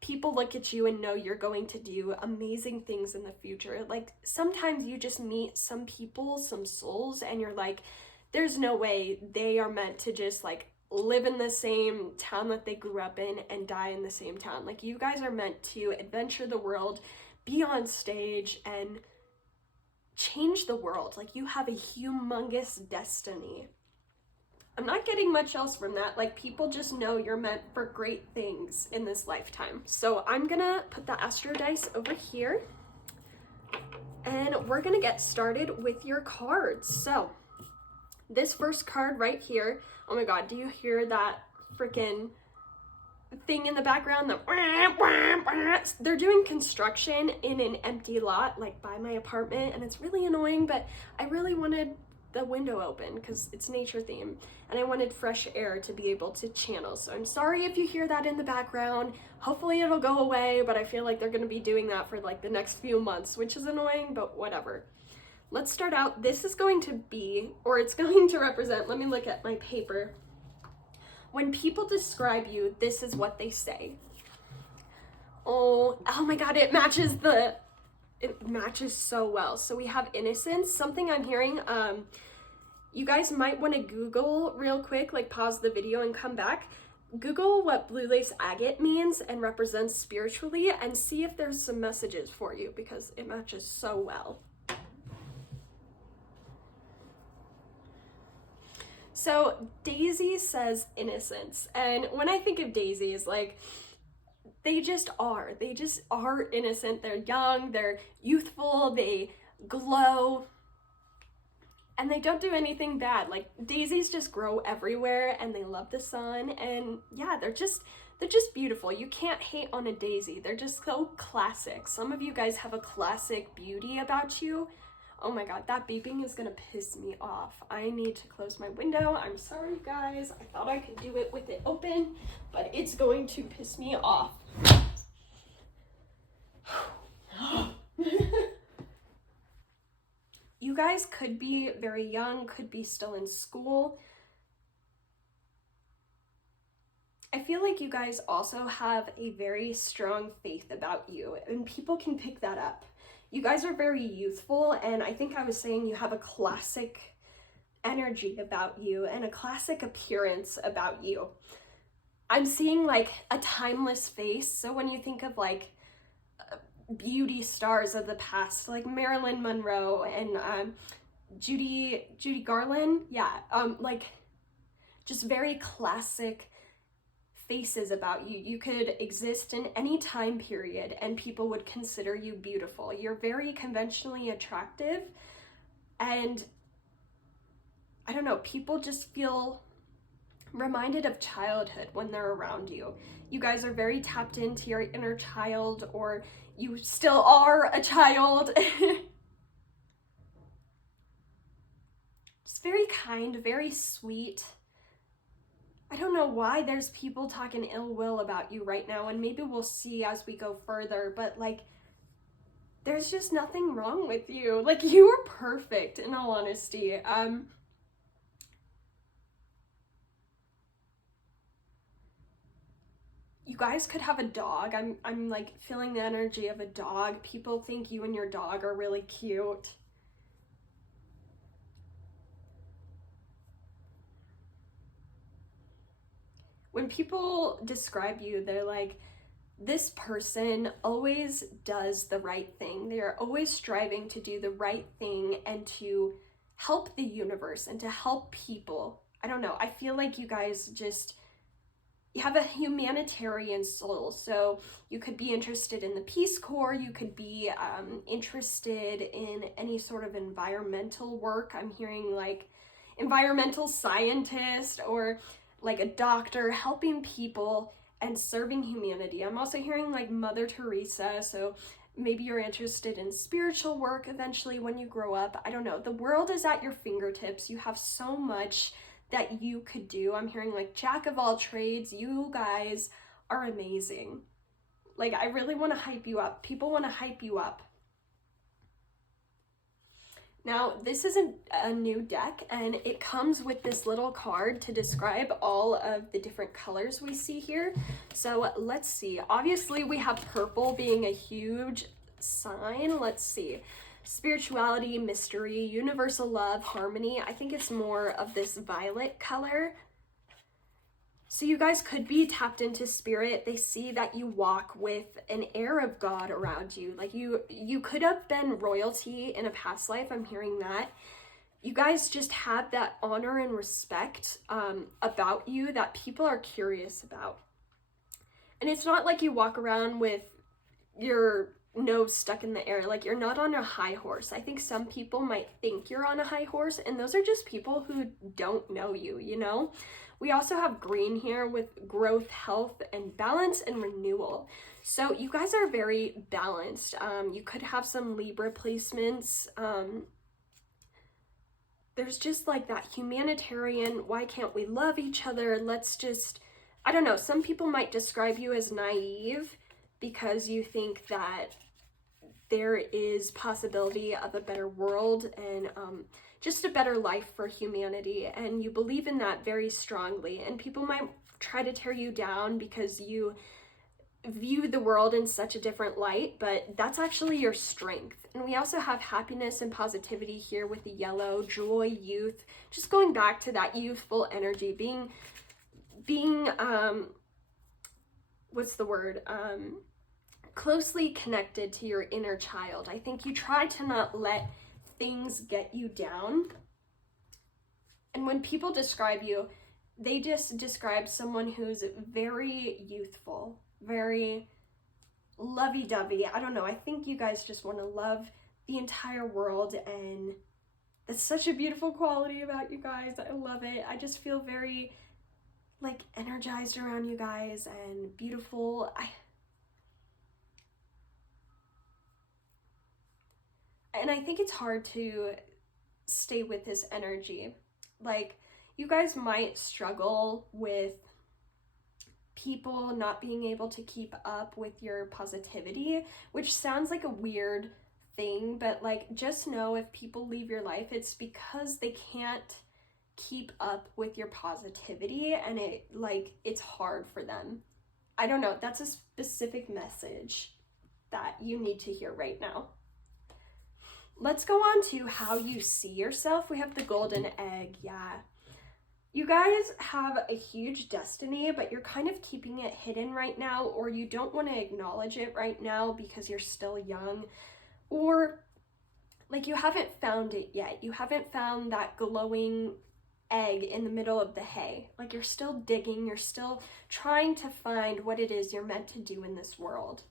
people look at you and know you're going to do amazing things in the future. Like, sometimes you just meet some people, some souls, and you're like, there's no way they are meant to just like live in the same town that they grew up in and die in the same town. Like, you guys are meant to adventure the world, be on stage, and change the world. Like, you have a humongous destiny. I'm not getting much else from that. Like, people just know you're meant for great things in this lifetime. So I'm gonna put the Astro Dice over here, and we're gonna get started with your cards. So this first card right here, oh my god, do you hear that freaking thing in the background? They're doing construction in an empty lot, like by my apartment, and it's really annoying, but I really wanted the window open because it's nature theme, and I wanted fresh air to be able to channel. So I'm sorry if you hear that in the background. Hopefully it'll go away, but I feel like they're going to be doing that for like the next few months, which is annoying, but whatever. Let's start out. This is going to be, or it's going to represent, let me look at my paper. When people describe you, this is what they say. Oh my God, it matches so well. So we have innocence. Something I'm hearing, you guys might want to Google real quick, like pause the video and come back. Google what blue lace agate means and represents spiritually, and see if there's some messages for you, because it matches so well. So Daisy says innocence, and when I think of daisies, like, they just are innocent. They're young, they're youthful, they glow, and they don't do anything bad. Like, daisies just grow everywhere and they love the sun, and yeah, they're just beautiful. You can't hate on a daisy. They're just so classic. Some of you guys have a classic beauty about you. Oh my God, that beeping is gonna piss me off. I need to close my window. I'm sorry, guys. I thought I could do it with it open, but it's going to piss me off. You guys could be very young, could be still in school. I feel like you guys also have a very strong faith about you, and people can pick that up. You guys are very youthful, and I think I was saying you have a classic energy about you and a classic appearance about you. I'm seeing like a timeless face. So when you think of like beauty stars of the past, like Marilyn Monroe and Judy Garland, yeah, like just very classic faces about you. You could exist in any time period and people would consider you beautiful. You're very conventionally attractive, and I don't know, people just feel reminded of childhood when they're around you. You guys are very tapped into your inner child, or you still are a child. Just very kind, very sweet. I don't know why there's people talking ill will about you right now, and maybe we'll see as we go further, but like, there's just nothing wrong with you. Like, you are perfect, in all honesty. You guys could have a dog. I'm like feeling the energy of a dog. People think you and your dog are really cute. When people describe you, they're like, this person always does the right thing. They are always striving to do the right thing and to help the universe and to help people. I don't know. I feel like you guys just, you have a humanitarian soul. So you could be interested in the Peace Corps. You could be interested in any sort of environmental work. I'm hearing like environmental scientist, or like a doctor, helping people and serving humanity. I'm also hearing like Mother Teresa, so maybe you're interested in spiritual work eventually when you grow up. I don't know. The world is at your fingertips. You have so much that you could do. I'm hearing like jack of all trades. You guys are amazing. Like, I really want to hype you up. People want to hype you up. Now, this isn't a new deck, and it comes with this little card to describe all of the different colors we see here. So let's see. Obviously, we have purple being a huge sign. Let's see. Spirituality, mystery, universal love, harmony. I think it's more of this violet color. So you guys could be tapped into spirit. They see that you walk with an air of God around you. Like you could have been royalty in a past life. I'm hearing that. You guys just have that honor and respect about you that people are curious about. And it's not like you walk around with your nose stuck in the air. Like, you're not on a high horse. I think some people might think you're on a high horse, and those are just people who don't know you, you know? We also have green here with growth, health, and balance and renewal. So you guys are very balanced. You could have some Libra placements. There's just like that humanitarian, why can't we love each other? Let's just, I don't know, some people might describe you as naive because you think that there is possibility of a better world and just a better life for humanity, and you believe in that very strongly. And people might try to tear you down because you view the world in such a different light, but that's actually your strength. And we also have happiness and positivity here with the yellow, joy, youth, just going back to that youthful energy, being what's the word? Closely connected to your inner child. I think you try to not let things get you down. And when people describe you, they just describe someone who's very youthful, very lovey-dovey. I don't know. I think you guys just want to love the entire world, and that's such a beautiful quality about you guys. I love it. I just feel very like energized around you guys and beautiful. And I think it's hard to stay with this energy. Like, you guys might struggle with people not being able to keep up with your positivity, which sounds like a weird thing, but like, just know if people leave your life, it's because they can't keep up with your positivity, and it's hard for them. I don't know. That's a specific message that you need to hear right now. Let's go on to how you see yourself. We have the golden egg. Yeah. You guys have a huge destiny, but you're kind of keeping it hidden right now, or you don't want to acknowledge it right now because you're still young, or like you haven't found it yet. You haven't found that glowing egg in the middle of the hay. Like, you're still digging, you're still trying to find what it is you're meant to do in this world.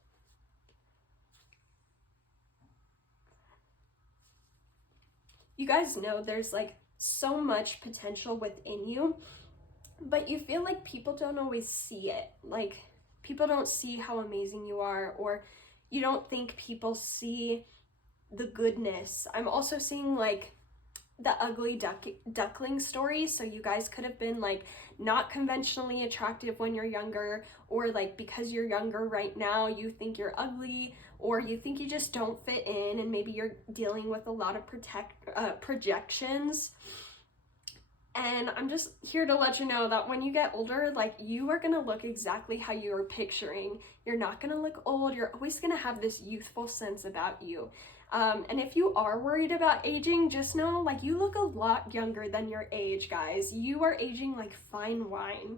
You guys know there's like so much potential within you, but you feel like people don't always see it. Like, people don't see how amazing you are, or you don't think people see the goodness. I'm also seeing like the ugly duckling story. So you guys could have been like not conventionally attractive when you're younger, or like because you're younger right now, you think you're ugly, or you think you just don't fit in, and maybe you're dealing with a lot of projections. And I'm just here to let you know that when you get older, like, you are gonna look exactly how you are picturing. You're not gonna look old. You're always gonna have this youthful sense about you. And if you are worried about aging, just know, like, you look a lot younger than your age, guys. You are aging like fine wine.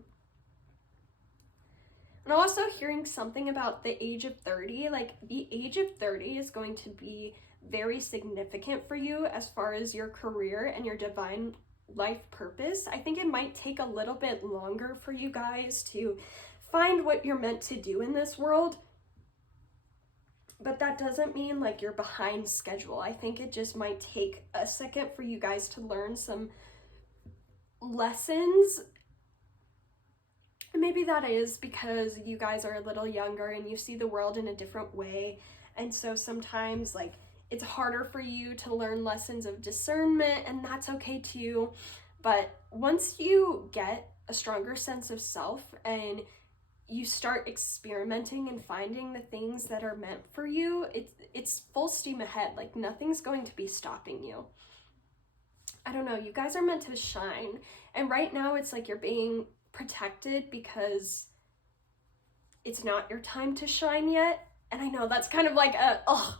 And also hearing something about the age of 30, like, the age of 30 is going to be very significant for you as far as your career and your divine life purpose. I think it might take a little bit longer for you guys to find what you're meant to do in this world, but that doesn't mean like you're behind schedule. I think it just might take a second for you guys to learn some lessons. And maybe that is because you guys are a little younger and you see the world in a different way, and so sometimes like it's harder for you to learn lessons of discernment, and that's okay too. But once you get a stronger sense of self and you start experimenting and finding the things that are meant for you, it's full steam ahead. Like, nothing's going to be stopping you. I don't know, you guys are meant to shine, and right now it's like you're being protected because it's not your time to shine yet. And I know that's kind of like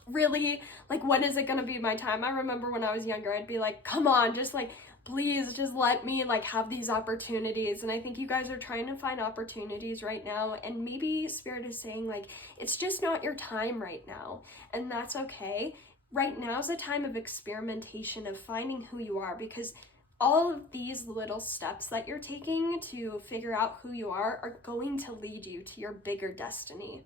really, like, when is it gonna be my time? I remember when I was younger, I'd be like, come on, just like, please just let me like have these opportunities. And I think you guys are trying to find opportunities right now, and maybe Spirit is saying like, it's just not your time right now, and that's okay. Right now is a time of experimentation, of finding who you are, because all of these little steps that you're taking to figure out who you are going to lead you to your bigger destiny.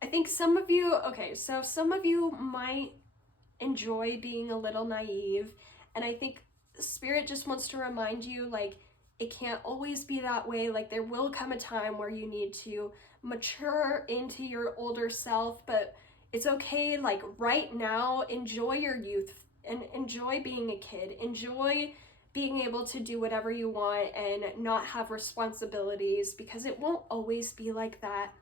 I think some of you might enjoy being a little naive, and I think Spirit just wants to remind you, like, it can't always be that way. Like, there will come a time where you need to mature into your older self, but it's okay. Like, right now, enjoy your youth and enjoy being a kid. Enjoy being able to do whatever you want and not have responsibilities, because it won't always be like that.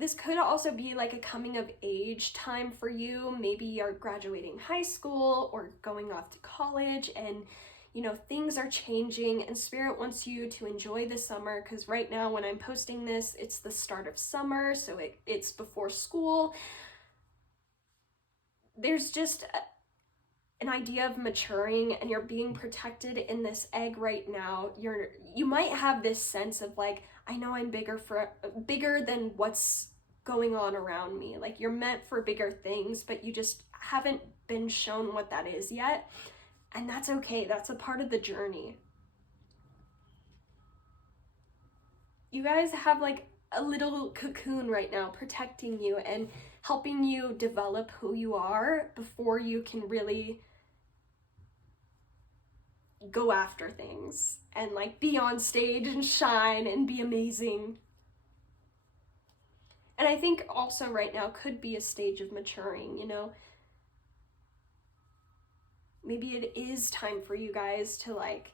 this could also be like a coming of age time for you. Maybe you're graduating high school or going off to college, and you know, things are changing, and Spirit wants you to enjoy the summer, because right now when I'm posting this, it's the start of summer, so it's before school. There's just an idea of maturing, and you're being protected in this egg right now. You might have this sense of like, I know I'm bigger than what's going on around me. Like, you're meant for bigger things, but you just haven't been shown what that is yet. And that's okay. That's a part of the journey. You guys have like a little cocoon right now protecting you and helping you develop who you are before you can really go after things and like be on stage and shine and be amazing. And I think also right now could be a stage of maturing, you know. Maybe it is time for you guys to like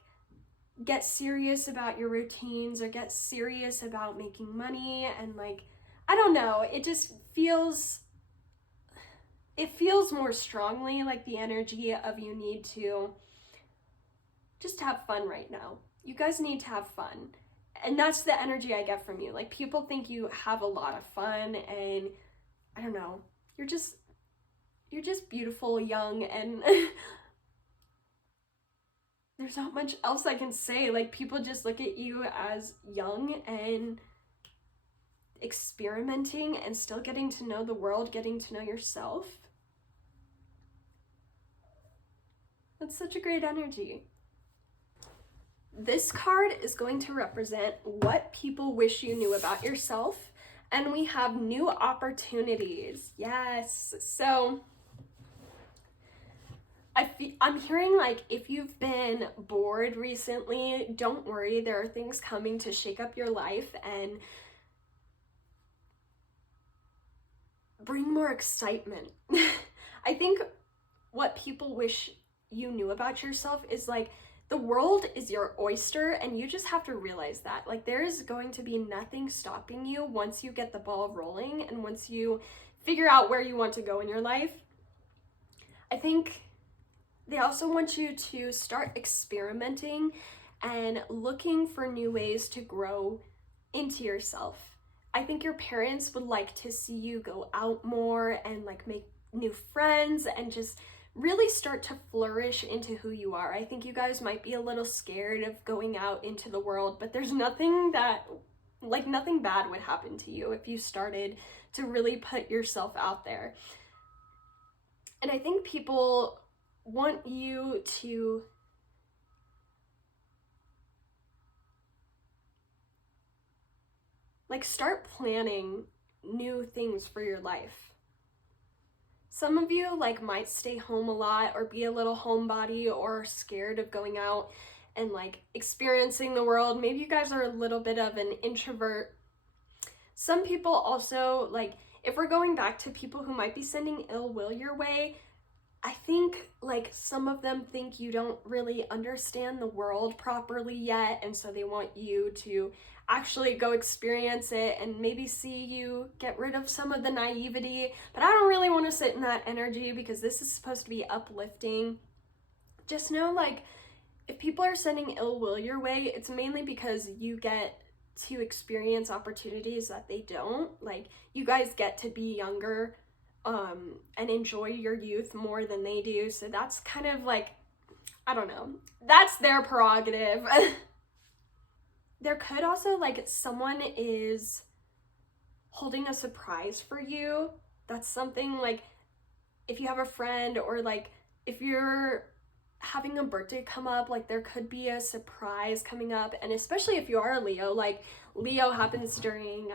get serious about your routines or get serious about making money, and like, I don't know, it just feels more strongly like the energy of you need to just have fun right now. You guys need to have fun. And that's the energy I get from you. Like, people think you have a lot of fun, and I don't know, you're just beautiful, young, and there's not much else I can say. Like, people just look at you as young and experimenting and still getting to know the world, getting to know yourself. That's such a great energy. This card is going to represent what people wish you knew about yourself, and we have new opportunities. Yes. So I'm hearing like, if you've been bored recently, don't worry, there are things coming to shake up your life and bring more excitement. I think what people wish you knew about yourself is like, the world is your oyster, and you just have to realize that. Like, there is going to be nothing stopping you once you get the ball rolling and once you figure out where you want to go in your life. I think they also want you to start experimenting and looking for new ways to grow into yourself. I think your parents would like to see you go out more and like make new friends and just really start to flourish into who you are. I think you guys might be a little scared of going out into the world, but there's nothing bad would happen to you if you started to really put yourself out there. And I think people want you to like start planning new things for your life. Some of you like might stay home a lot or be a little homebody or scared of going out and like experiencing the world. Maybe you guys are a little bit of an introvert. Some people also, like, if we're going back to people who might be sending ill will your way, I think like some of them think you don't really understand the world properly yet, and so they want you to actually go experience it and maybe see you get rid of some of the naivety. But I don't really want to sit in that energy because this is supposed to be uplifting. Just know, like, if people are sending ill will your way, it's mainly because you get to experience opportunities that they don't. Like, you guys get to be younger and enjoy your youth more than they do. So that's kind of like, I don't know, that's their prerogative. There could also, like, someone is holding a surprise for you. That's something like, if you have a friend or like if you're having a birthday come up, like there could be a surprise coming up. And especially if you are a Leo, like Leo happens during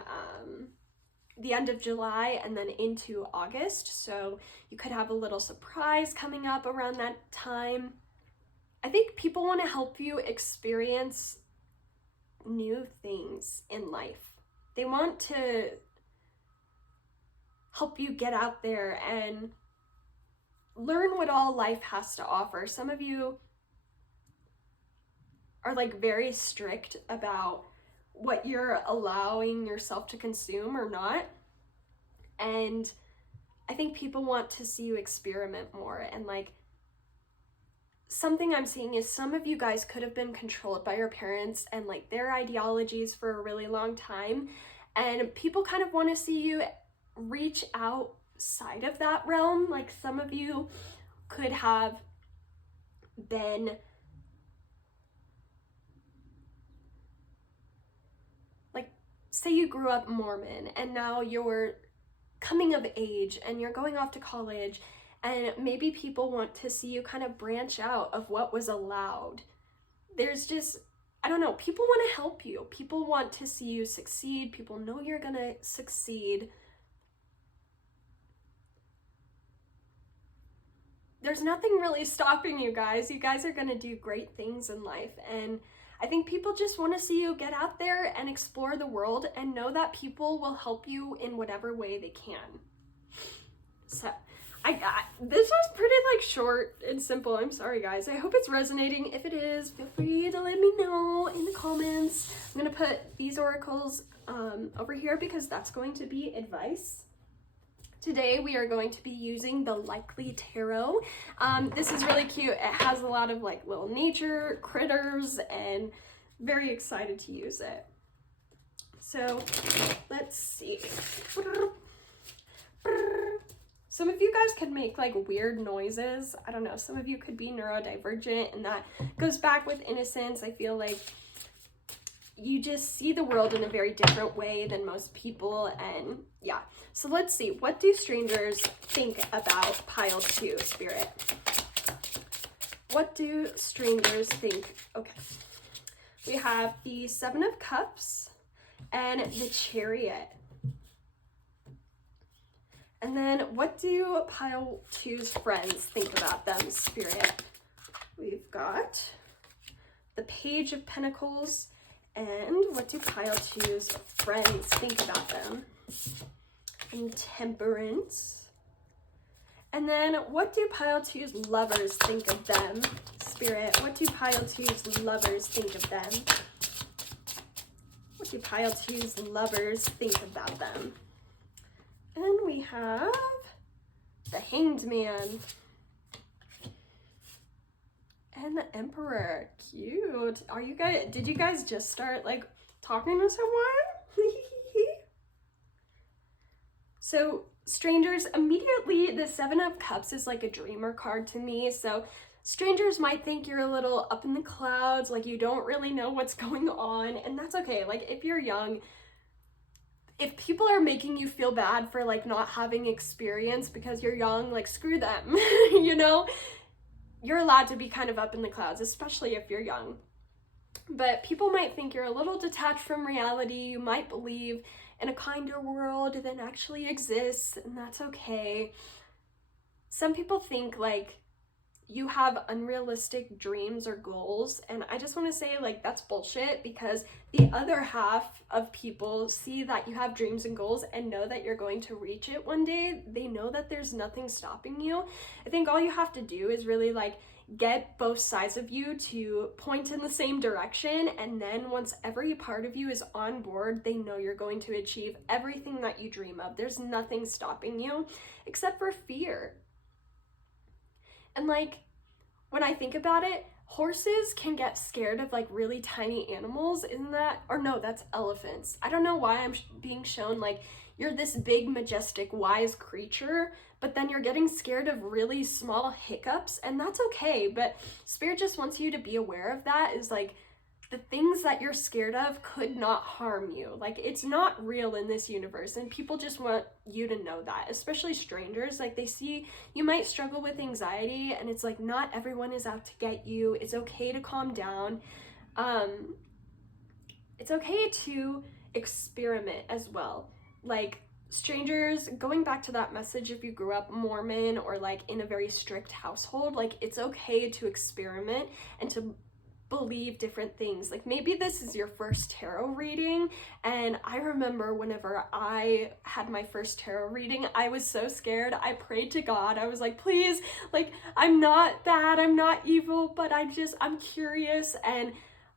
the end of July and then into August, so you could have a little surprise coming up around that time. I think people want to help you experience new things in life. They want to help you get out there and learn what all life has to offer. Some of you are like very strict about what you're allowing yourself to consume or not. and I think people want to see you experiment more. And like, something I'm seeing is some of you guys could have been controlled by your parents and like their ideologies for a really long time, and people kind of want to see you reach outside of that realm. Like, some of you could have been like, say you grew up Mormon and now you're coming of age and you're going off to college, and maybe people want to see you kind of branch out of what was allowed. There's just, I don't know, people want to help you. People want to see you succeed. People know you're gonna succeed. There's nothing really stopping you guys. You guys are gonna do great things in life, and I think people just want to see you get out there and explore the world and know that people will help you in whatever way they can. So, this was pretty like short and simple. I'm sorry guys. I hope it's resonating. If it is, feel free to let me know in the comments. I'm gonna put these oracles over here because that's going to be advice. Today we are going to be using the Likely Tarot. This is really cute. It has a lot of like little nature critters, and very excited to use it. So let's see. Some of you guys could make like weird noises. I don't know, some of you could be neurodivergent, and that goes back with innocence. I feel like you just see the world in a very different way than most people, and yeah. So let's see, what do strangers think about pile 2, Spirit? What do strangers think? Okay. We have the 7 of Cups and the Chariot. And then what do pile 2's friends think about them, Spirit? We've got the Page of Pentacles. And what do pile 2's friends think about them? And Temperance. And then what do pile 2's lovers think of them? Spirit, what do pile 2's lovers think of them? What do pile 2's lovers think about them? And we have the Hanged Man. And the Emperor. Cute. Are you guys, did you guys just start like talking to someone? So strangers, immediately the 7 of Cups is like a dreamer card to me. So strangers might think you're a little up in the clouds, like you don't really know what's going on, and that's okay. Like, if you're young, if people are making you feel bad for like not having experience because you're young, like screw them. You know, you're allowed to be kind of up in the clouds, especially if you're young. But people might think you're a little detached from reality. You might believe in a kinder world than actually exists, and that's okay. Some people think like you have unrealistic dreams or goals, and I just want to say like that's bullshit, because the other half of people see that you have dreams and goals and know that you're going to reach it one day. They know that there's nothing stopping you. I think all you have to do is really like get both sides of you to point in the same direction, and then once every part of you is on board, they know you're going to achieve everything that you dream of. There's nothing stopping you except for fear. And like, when I think about it, horses can get scared of like really tiny animals, isn't that? Or no, that's elephants. I don't know why I'm being shown like you're this big, majestic, wise creature, but then you're getting scared of really small hiccups, and that's okay. But Spirit just wants you to be aware of that, is like the things that you're scared of could not harm you. Like, it's not real in this universe, and people just want you to know that, especially strangers. Like, they see you might struggle with anxiety, and it's like not everyone is out to get you. It's okay to calm down. It's okay to experiment as well. Like, strangers, going back to that message, if you grew up Mormon or like in a very strict household, like it's okay to experiment and to believe different things. Like, maybe this is your first tarot reading, and I remember whenever I had my first tarot reading, I was so scared. I prayed to God. I was like, please, like, I'm not bad, I'm not evil, but I'm curious. And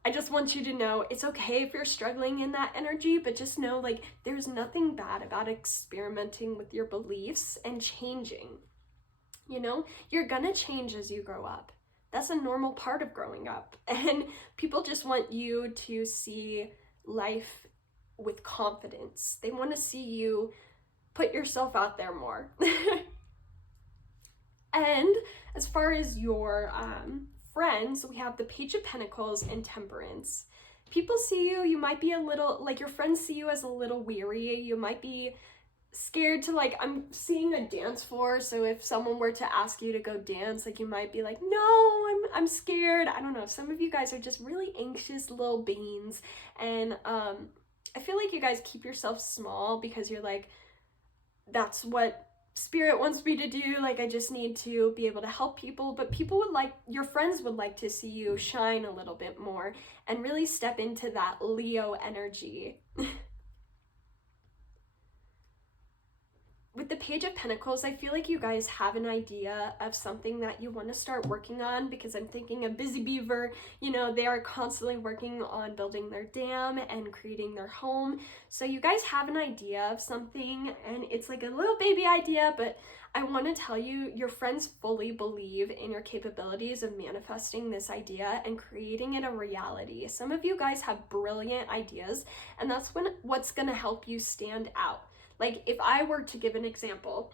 I just want you to know it's okay if you're struggling in that energy, but just know like there's nothing bad about experimenting with your beliefs and changing. You know, you're gonna change as you grow up. That's a normal part of growing up. And people just want you to see life with confidence. They want to see you put yourself out there more. And as far as your friends, we have the Page of Pentacles and Temperance. People see you, you might be a little, like your friends see you as a little weary. You might be scared to, like, I'm seeing a dance floor, so if someone were to ask you to go dance, like you might be like, no, I'm scared. I don't know. Some of you guys are just really anxious little beings, and I feel like you guys keep yourself small because you're like, that's what spirit wants me to do, like I just need to be able to help people. But people would like, your friends would like to see you shine a little bit more and really step into that Leo energy. With the Page of Pentacles, I feel like you guys have an idea of something that you want to start working on, because I'm thinking a busy beaver, you know, they are constantly working on building their dam and creating their home. So you guys have an idea of something, and it's like a little baby idea, but I want to tell you, your friends fully believe in your capabilities of manifesting this idea and creating it a reality. Some of you guys have brilliant ideas, and that's what's going to help you stand out. Like if I were to give an example,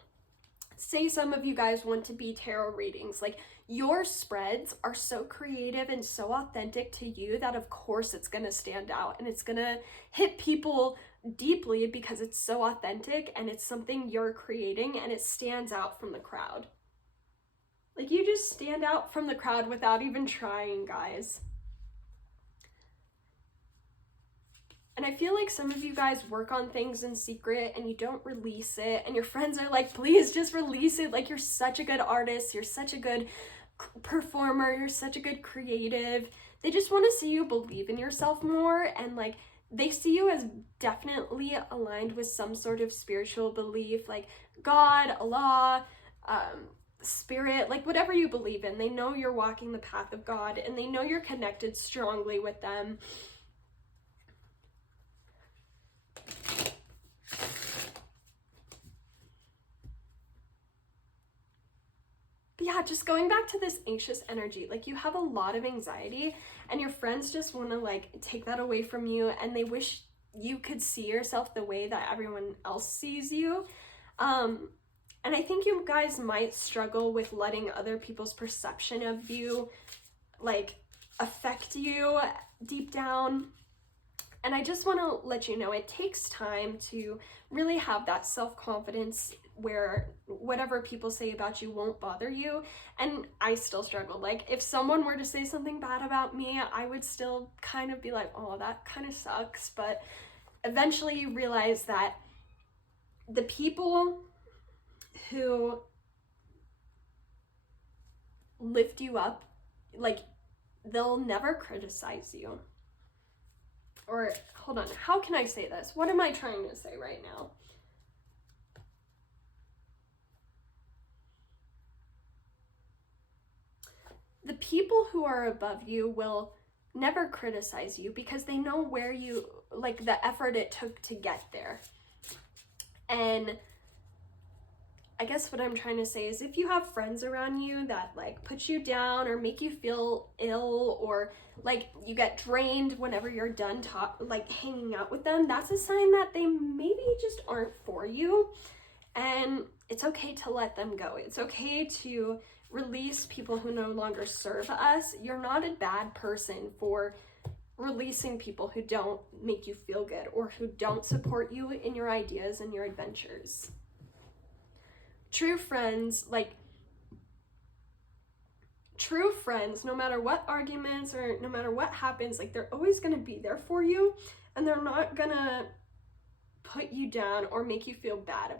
say some of you guys want to be tarot readings, like your spreads are so creative and so authentic to you that of course it's going to stand out and it's going to hit people deeply because it's so authentic and it's something you're creating and it stands out from the crowd. Like you just stand out from the crowd without even trying, guys. And I feel like some of you guys work on things in secret and you don't release it, and your friends are like, please just release it. Like, you're such a good artist, you're such a good performer, you're such a good creative. They just want to see you believe in yourself more, and like they see you as definitely aligned with some sort of spiritual belief, like God, Allah, spirit, like whatever you believe in. They know you're walking the path of God and they know you're connected strongly with them. Yeah, just going back to this anxious energy, like you have a lot of anxiety and your friends just want to like take that away from you, and they wish you could see yourself the way that everyone else sees you. And I think you guys might struggle with letting other people's perception of you like affect you deep down. And I just want to let you know, it takes time to really have that self-confidence where whatever people say about you won't bother you. And I still struggle. Like, if someone were to say something bad about me, I would still kind of be like, oh, that kind of sucks. But eventually you realize that the people who lift you up, like, they'll never criticize you. Or, hold on, how can I say this? What am I trying to say right now? The people who are above you will never criticize you because they know where you, like, the effort it took to get there. And I guess what I'm trying to say is, if you have friends around you that like put you down or make you feel ill, or like you get drained whenever you're done hanging out with them, that's a sign that they maybe just aren't for you. And it's okay to let them go. It's okay to release people who no longer serve us. You're not a bad person for releasing people who don't make you feel good or who don't support you in your ideas and your adventures. True friends, no matter what arguments or no matter what happens, like, they're always going to be there for you, and they're not going to put you down or make you feel bad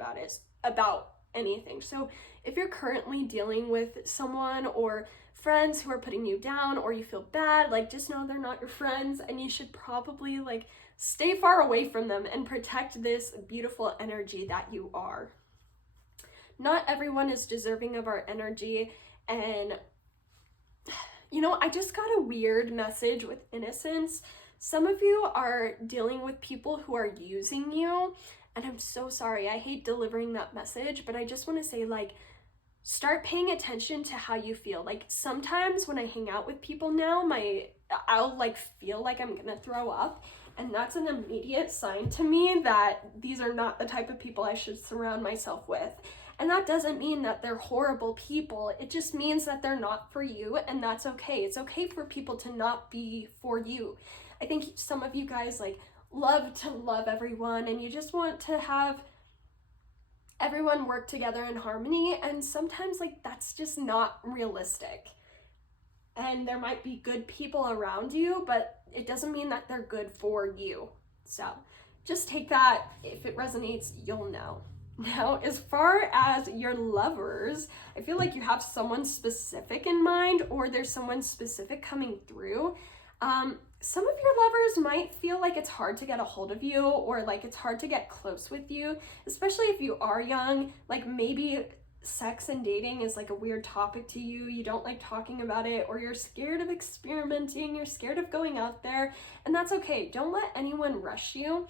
about anything. So if you're currently dealing with someone or friends who are putting you down, or you feel bad, like, just know they're not your friends, and you should probably like stay far away from them and protect this beautiful energy that you are. Not everyone is deserving of our energy, and I just got a weird message with innocence. Some of you are dealing with people who are using you, and I'm so sorry. I hate delivering that message, but I just want to say, like, start paying attention to how you feel. Like, sometimes when I hang out with people now, I'll like feel like I'm gonna throw up, and that's an immediate sign to me that these are not the type of people I should surround myself with. And that doesn't mean that they're horrible people. It just means that they're not for you, and that's okay. It's okay for people to not be for you. I think some of you guys like love to love everyone, and you just want to have everyone work together in harmony, and sometimes like that's just not realistic. And there might be good people around you, but it doesn't mean that they're good for you. So just take that. If it resonates, you'll know. Now, as far as your lovers, I feel like you have someone specific in mind, or there's someone specific coming through. Some of your lovers might feel like it's hard to get a hold of you, or like it's hard to get close with you, especially if you are young. Like, maybe sex and dating is like a weird topic to you. You don't like talking about it, or you're scared of experimenting, you're scared of going out there, and that's okay. Don't let anyone rush you.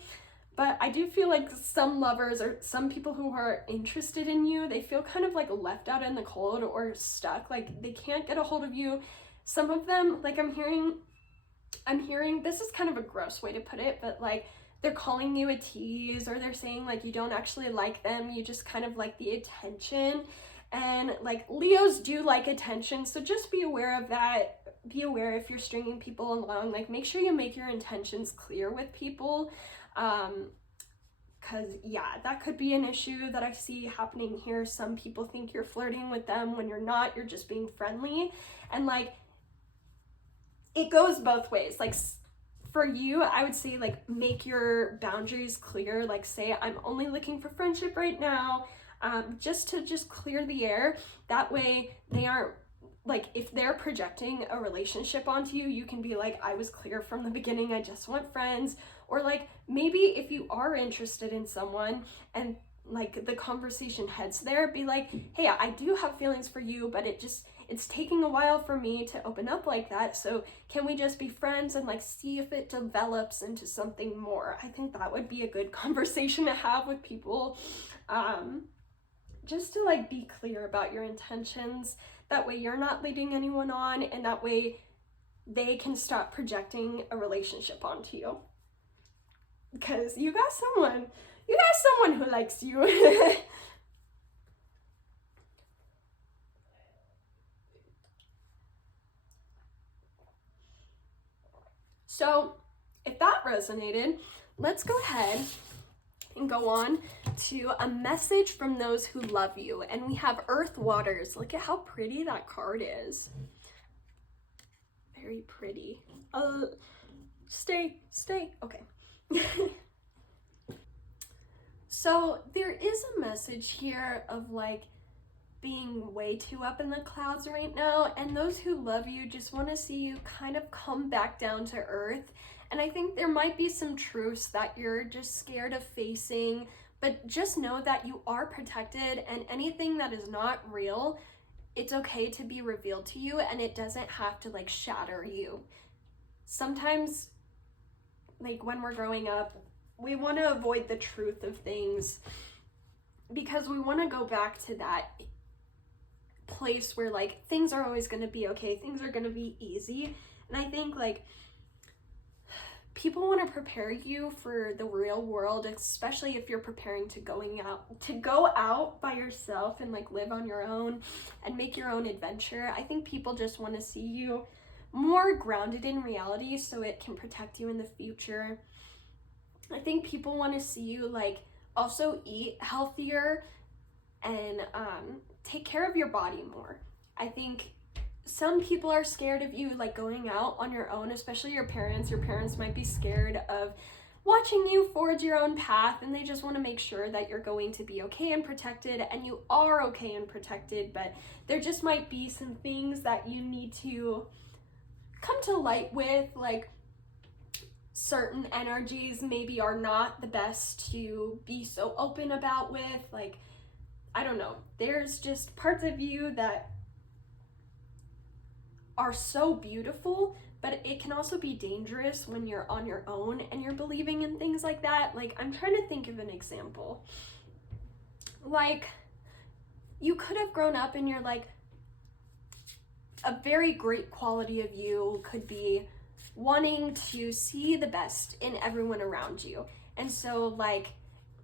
But I do feel like some lovers, or some people who are interested in you, they feel kind of like left out in the cold or stuck. Like, they can't get a hold of you. Some of them, like, I'm hearing, this is kind of a gross way to put it, but like, they're calling you a tease, or they're saying like you don't actually like them, you just kind of like the attention. And like, Leos do like attention, so just be aware of that. Be aware if you're stringing people along, like, make sure you make your intentions clear with people. Because yeah, that could be an issue that I see happening here. Some people think you're flirting with them when you're not, you're just being friendly. And like, it goes both ways. Like, for you, I would say like, make your boundaries clear. Like, say, I'm only looking for friendship right now, just to clear the air. That way they aren't, like, if they're projecting a relationship onto you, you can be like, I was clear from the beginning, I just want friends. Or like, maybe if you are interested in someone and like the conversation heads there, be like, hey, I do have feelings for you, but it's taking a while for me to open up like that, so can we just be friends and like see if it develops into something more? I think that would be a good conversation to have with people, just to like be clear about your intentions. That way you're not leading anyone on, and that way they can stop projecting a relationship onto you. Because you got someone who likes you. So if that resonated, let's go ahead and go on to a message from those who love you. And we have Earth Waters. Look at how pretty that card is. Very pretty. Stay. Okay. So there is a message here of like being way too up in the clouds right now, and those who love you just want to see you kind of come back down to earth. And I think there might be some truths that you're just scared of facing, but just know that you are protected, and anything that is not real, it's okay to be revealed to you, and it doesn't have to like shatter you. Sometimes, like when we're growing up, we want to avoid the truth of things because we want to go back to that place where like things are always going to be okay, things are going to be easy. And I think like people want to prepare you for the real world, especially if you're preparing to go out by yourself and like live on your own and make your own adventure. I think people just want to see you more grounded in reality so it can protect you in the future. I think people want to see you like also eat healthier and take care of your body more. I think some people are scared of you like going out on your own, especially your parents. Your parents might be scared of watching you forge your own path, and they just want to make sure that you're going to be okay and protected, and you are okay and protected, but there just might be some things that you need to come to light with, like certain energies maybe are not the best to be so open about with. Like, I don't know, there's just parts of you that are so beautiful, but it can also be dangerous when you're on your own and you're believing in things like that. Like, I'm trying to think of an example. Like, you could have grown up and you're like, a very great quality of you could be wanting to see the best in everyone around you. And so, like,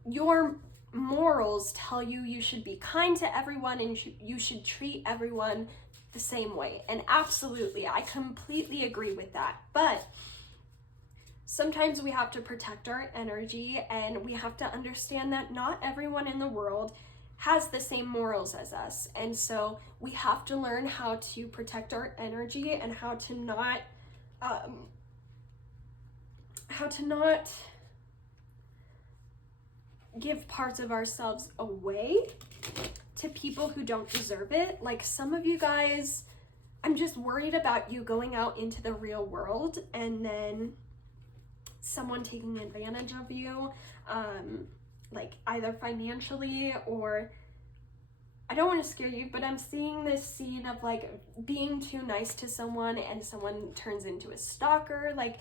your morals tell you you should be kind to everyone and you should treat everyone the same way. And absolutely, I completely agree with that. But sometimes we have to protect our energy, and we have to understand that not everyone in the world has the same morals as us. And so we have to learn how to protect our energy and how to not give parts of ourselves away to people who don't deserve it. Like, some of you guys, I'm just worried about you going out into the real world and then someone taking advantage of you, like either financially or, I don't want to scare you, but I'm seeing this scene of like being too nice to someone and someone turns into a stalker. Like,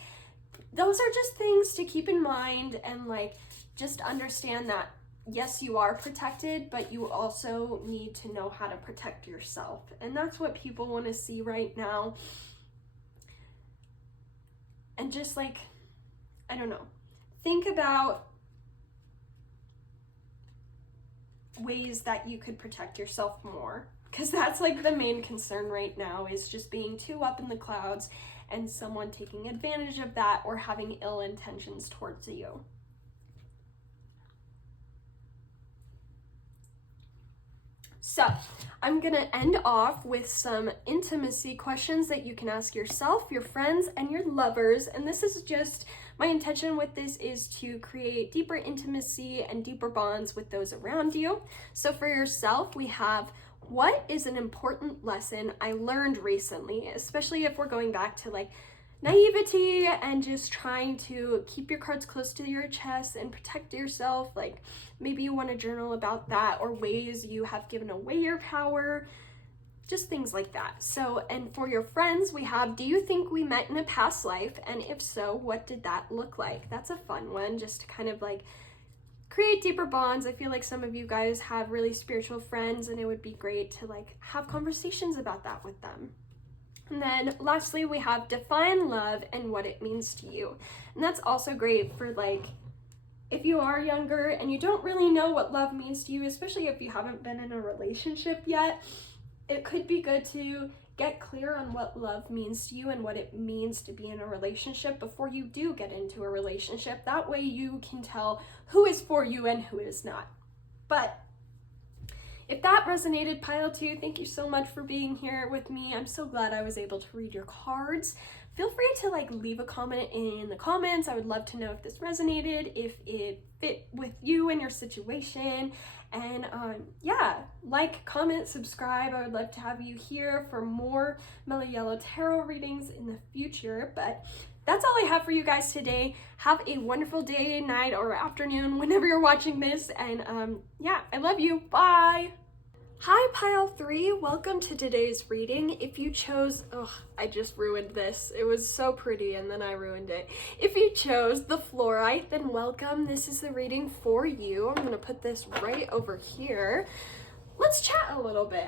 those are just things to keep in mind, and like, just understand that yes, you are protected, but you also need to know how to protect yourself. And that's what people want to see right now. And just like, I don't know, think about ways that you could protect yourself more, because that's like the main concern right now, is just being too up in the clouds and someone taking advantage of that or having ill intentions towards you. So I'm gonna end off with some intimacy questions that you can ask yourself, your friends, and your lovers. And this is just, my intention with this is to create deeper intimacy and deeper bonds with those around you. So for yourself, we have, what is an important lesson I learned recently, especially if we're going back to like naivety and just trying to keep your cards close to your chest and protect yourself. Like, maybe you want to journal about that, or ways you have given away your power, just things like that. So, and for your friends, we have, do you think we met in a past life? And if so, what did that look like? That's a fun one, just to kind of like create deeper bonds. I feel like some of you guys have really spiritual friends, and it would be great to like have conversations about that with them. And then lastly, we have define love and what it means to you. And that's also great for like, if you are younger and you don't really know what love means to you, especially if you haven't been in a relationship yet, it could be good to get clear on what love means to you and what it means to be in a relationship before you do get into a relationship. That way you can tell who is for you and who is not. But if that resonated, pile 2, thank you so much for being here with me. I'm so glad I was able to read your cards. Feel free to like leave a comment in the comments. I would love to know if this resonated, if it fit with you and your situation. And yeah, like, comment, subscribe. I would love to have you here for more Mellow Yellow Tarot readings in the future. But that's all I have for you guys today. Have a wonderful day, night, or afternoon whenever you're watching this. And yeah, I love you. Bye. Hi, pile 3. Welcome to today's reading. If you chose, I just ruined this. It was so pretty and then I ruined it. If you chose the fluorite, then welcome. This is the reading for you. I'm gonna put this right over here. Let's chat a little bit.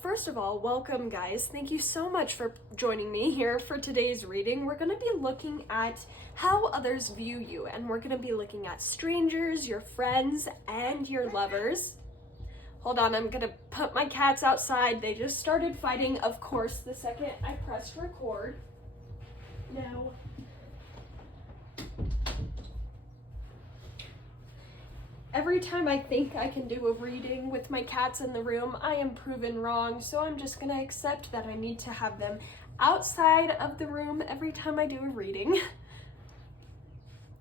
First of all, welcome guys. Thank you so much for joining me here for today's reading. We're gonna be looking at how others view you, and we're gonna be looking at strangers, your friends, and your lovers. Hold on, I'm gonna put my cats outside. They just started fighting, of course, the second I pressed record. Now, every time I think I can do a reading with my cats in the room, I am proven wrong, so I'm just gonna accept that I need to have them outside of the room every time I do a reading.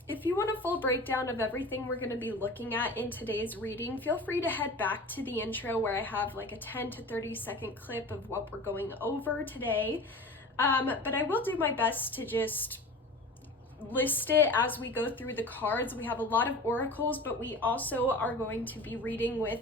If you want a full breakdown of everything we're going to be looking at in today's reading, feel free to head back to the intro where I have like a 10 to 30 second clip of what we're going over today. But I will do my best to just list it as we go through the cards. We have a lot of oracles, but we also are going to be reading with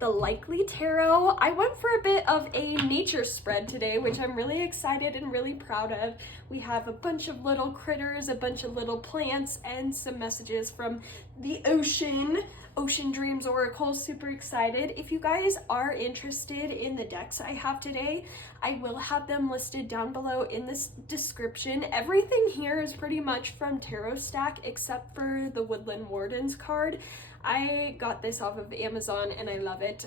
the Likely Tarot. I went for a bit of a nature spread today, which I'm really excited and really proud of. We have a bunch of little critters, a bunch of little plants, and some messages from the Ocean Dreams Oracle. Super excited. If you guys are interested in the decks I have today, I will have them listed down below in this description. Everything here is pretty much from Tarot Stack except for the Woodland Wardens card. I got this off of Amazon and I love it.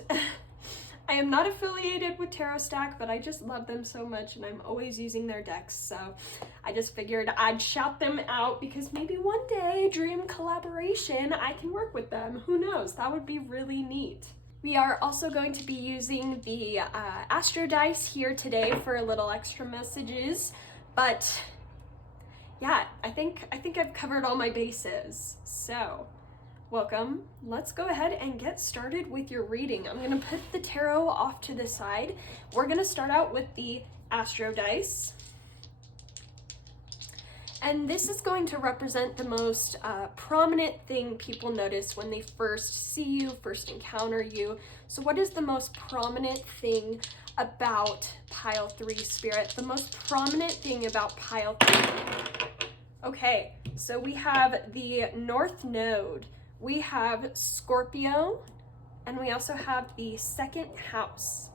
I am not affiliated with Tarot Stack, but I just love them so much and I'm always using their decks, so I just figured I'd shout them out because maybe one day, dream collaboration, I can work with them. Who knows? That would be really neat. We are also going to be using the Astro Dice here today for a little extra messages, but yeah, I think I've covered all my bases, so welcome. Let's go ahead and get started with your reading. I'm going to put the tarot off to the side. We're going to start out with the Astro Dice. And this is going to represent the most prominent thing people notice when they first see you, first encounter you. So what is the most prominent thing about Pile 3, Spirit? The most prominent thing about Pile 3. Okay, so we have the North Node. We have Scorpio, and we also have the second house.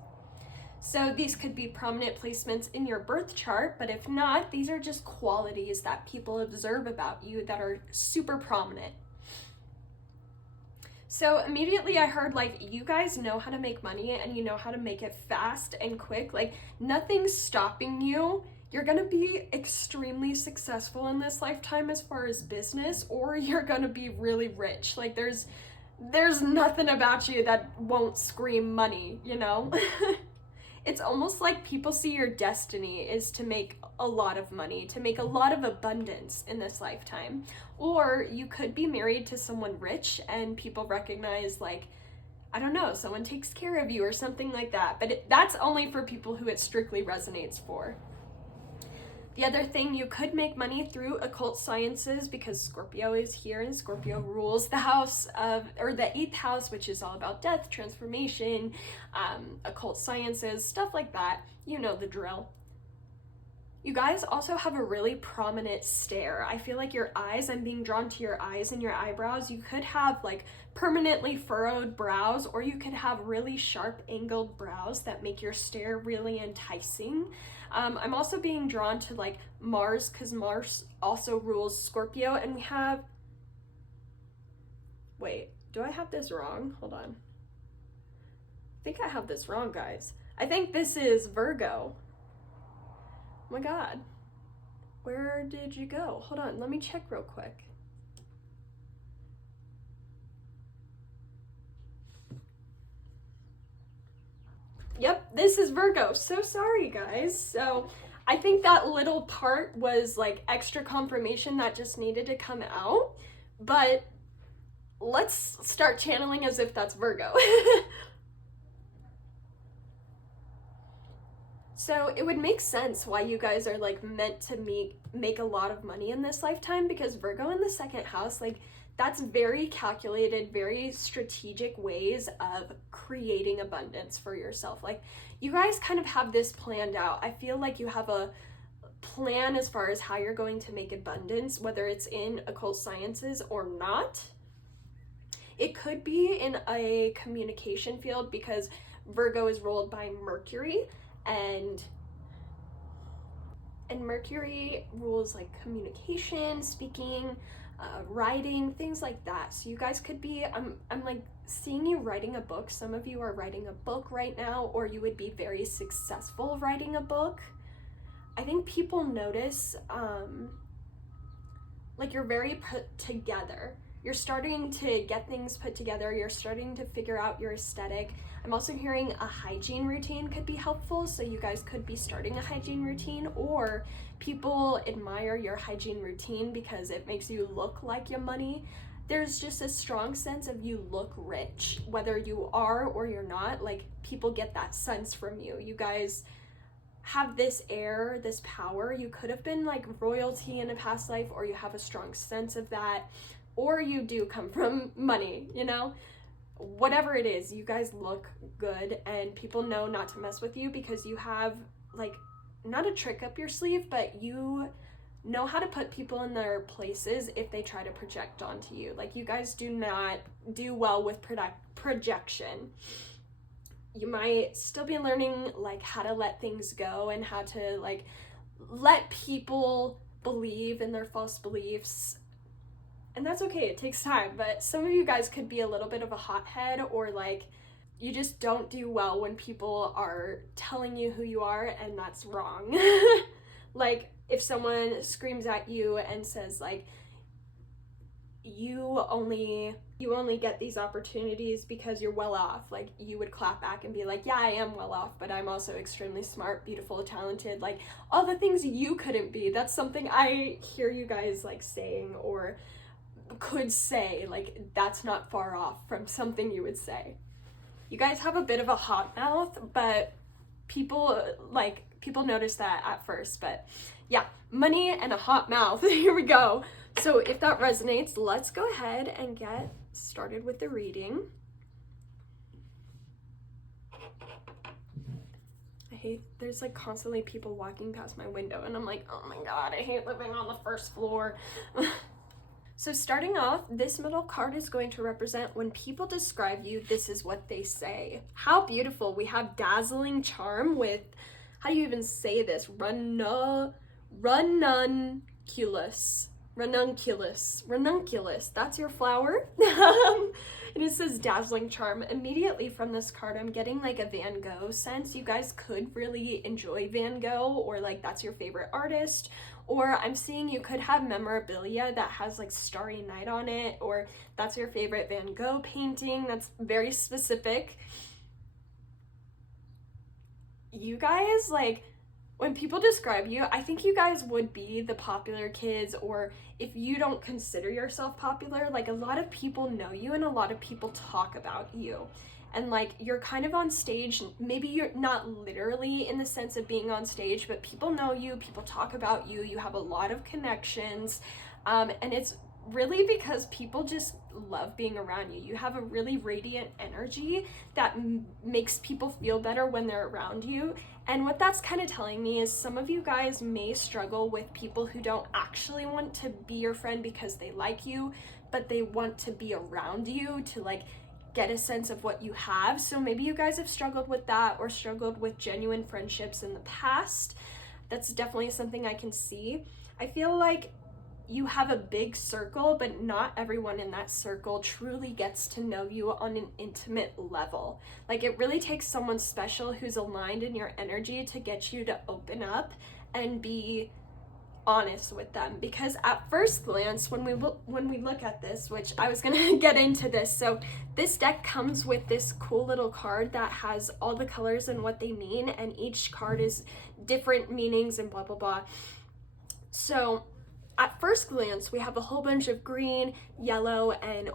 So these could be prominent placements in your birth chart, but if not, these are just qualities that people observe about you that are super prominent. So immediately I heard, like, you guys know how to make money and you know how to make it fast and quick. Like, nothing's stopping you. You're gonna be extremely successful in this lifetime as far as business, or you're gonna be really rich. Like, there's nothing about you that won't scream money, you know? It's almost like people see your destiny is to make a lot of money, to make a lot of abundance in this lifetime. Or you could be married to someone rich and people recognize, like, I don't know, someone takes care of you or something like that. But that's only for people who it strictly resonates for. The other thing, you could make money through occult sciences because Scorpio is here and Scorpio rules the house of, or the 8th house, which is all about death, transformation, occult sciences, stuff like that. You know the drill. You guys also have a really prominent stare. I feel like your eyes, I'm being drawn to your eyes and your eyebrows. You could have like permanently furrowed brows, or you could have really sharp angled brows that make your stare really enticing. I'm also being drawn to like Mars because Mars also rules Scorpio, and we have, wait, do I have this wrong? Hold on. I think I have this wrong, guys. I think this is Virgo. Oh my God, where did you go? Hold on, let me check real quick. Yep, this is Virgo. So sorry, guys. So I think that little part was like extra confirmation that just needed to come out, but let's start channeling as if that's Virgo. So it would make sense why you guys are like meant to make a lot of money in this lifetime, because Virgo in the second house, like, that's very calculated, very strategic ways of creating abundance for yourself. Like, you guys kind of have this planned out. I feel like you have a plan as far as how you're going to make abundance, whether it's in occult sciences or not. It could be in a communication field because Virgo is ruled by Mercury, and Mercury rules like communication, speaking, writing, things like that. So you guys could be, I'm like seeing you writing a book. Some of you are writing a book right now, or you would be very successful writing a book. I think people notice, like, you're very put together. You're starting to get things put together. You're starting to figure out your aesthetic. I'm also hearing a hygiene routine could be helpful. So you guys could be starting a hygiene routine, or people admire your hygiene routine because it makes you look like your money. There's just a strong sense of you look rich, whether you are or you're not. Like, people get that sense from you. You guys have this air, this power. You could have been like royalty in a past life, or you have a strong sense of that, or you do come from money, you know? whatever it is, you guys look good and people know not to mess with you because you have like not a trick up your sleeve, but you know how to put people in their places if they try to project onto you. Like, you guys do not do well with projection. You might still be learning like how to let things go and how to like let people believe in their false beliefs. And that's okay, it takes time, but some of you guys could be a little bit of a hothead, or like you just don't do well when people are telling you who you are, and that's wrong. Like, if someone screams at you and says like, you only get these opportunities because you're well off, like, you would clap back and be like, yeah, I am well off, but I'm also extremely smart, beautiful, talented, like all the things you couldn't be. That's something I hear you guys like saying, or could say, like, that's not far off from something you would say. You guys have a bit of a hot mouth, but people notice that at first. But yeah, money and a hot mouth. Here we go. So if that resonates, let's go ahead and get started with the reading. There's like constantly people walking past my window and I'm like, oh my god, I hate living on the first floor. So starting off, this middle card is going to represent when people describe you, this is what they say. How beautiful. We have dazzling charm with, how do you even say this? Ranunculus. That's your flower. And it says dazzling charm. Immediately from this card, I'm getting like a Van Gogh sense. You guys could really enjoy Van Gogh, or like that's your favorite artist. Or I'm seeing you could have memorabilia that has like Starry Night on it, or that's your favorite Van Gogh painting. That's very specific. You guys, like, when people describe you, I think you guys would be the popular kids, or if you don't consider yourself popular, like a lot of people know you and a lot of people talk about you. And like, you're kind of on stage, maybe you're not literally in the sense of being on stage, but people know you, people talk about you, you have a lot of connections, and it's really because people just love being around you. You have a really radiant energy that makes people feel better when they're around you. And what that's kind of telling me is some of you guys may struggle with people who don't actually want to be your friend because they like you, but they want to be around you to like get a sense of what you have. So maybe you guys have struggled with that, or struggled with genuine friendships in the past. That's definitely something I can see. I feel like you have a big circle, but not everyone in that circle truly gets to know you on an intimate level. Like, it really takes someone special who's aligned in your energy to get you to open up and be honest with them. Because at first glance, when we look at this, which I was gonna get into this, so this deck comes with this cool little card that has all the colors and what they mean, and each card is different meanings and blah blah blah. So at first glance, we have a whole bunch of green, yellow, and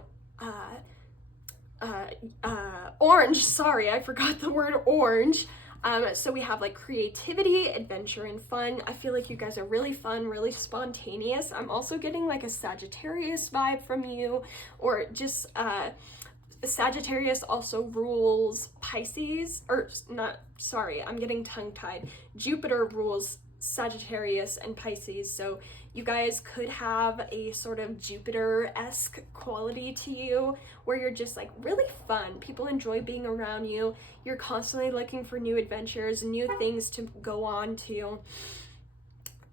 orange. Sorry, I forgot the word orange. So we have like creativity, adventure, and fun. I feel like you guys are really fun, really spontaneous. I'm also getting like a Sagittarius vibe from you, or just Sagittarius also rules Pisces, or not, sorry, I'm getting tongue-tied. Jupiter rules Sagittarius and Pisces, so you guys could have a sort of Jupiter-esque quality to you where you're just like really fun. People enjoy being around you. You're constantly looking for new adventures, new things to go on to.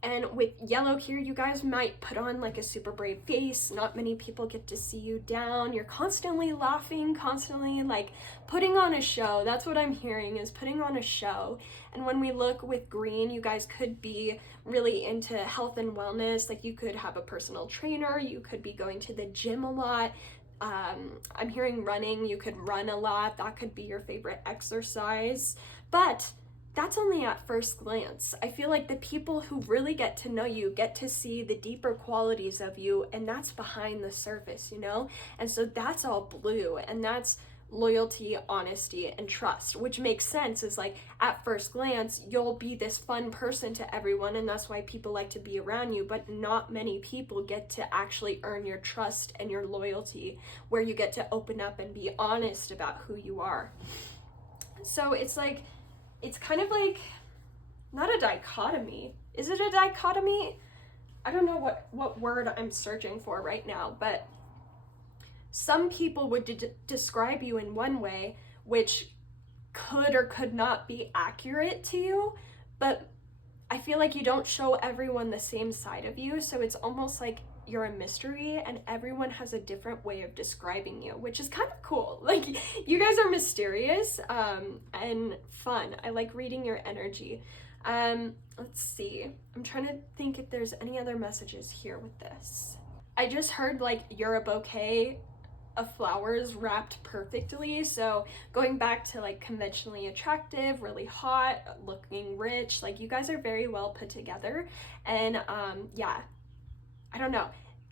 And with yellow here, you guys might put on like a super brave face. Not many people get to see you down. You're constantly laughing, constantly like putting on a show. That's what I'm hearing, is putting on a show. And when we look with green, you guys could be really into health and wellness. Like, you could have a personal trainer. You could be going to the gym a lot. I'm hearing running. You could run a lot. That could be your favorite exercise. But that's only at first glance. I feel like the people who really get to know you get to see the deeper qualities of you, and that's behind the surface, you know? And so that's all blue, and that's loyalty, honesty, and trust, which makes sense. Is like at first glance, you'll be this fun person to everyone, and that's why people like to be around you, but not many people get to actually earn your trust and your loyalty, where you get to open up and be honest about who you are. So it's like, it's kind of like, not a dichotomy. Is it a dichotomy? I don't know what word I'm searching for right now, but some people would describe you in one way, which could or could not be accurate to you, but I feel like you don't show everyone the same side of you, so it's almost like you're a mystery and everyone has a different way of describing you, which is kind of cool. Like, you guys are mysterious and fun. I like reading your energy. Let's see. I'm trying to think if there's any other messages here with this. I just heard like you're a bouquet of flowers wrapped perfectly. So going back to like conventionally attractive, really hot, looking rich, like you guys are very well put together. And yeah, I don't know.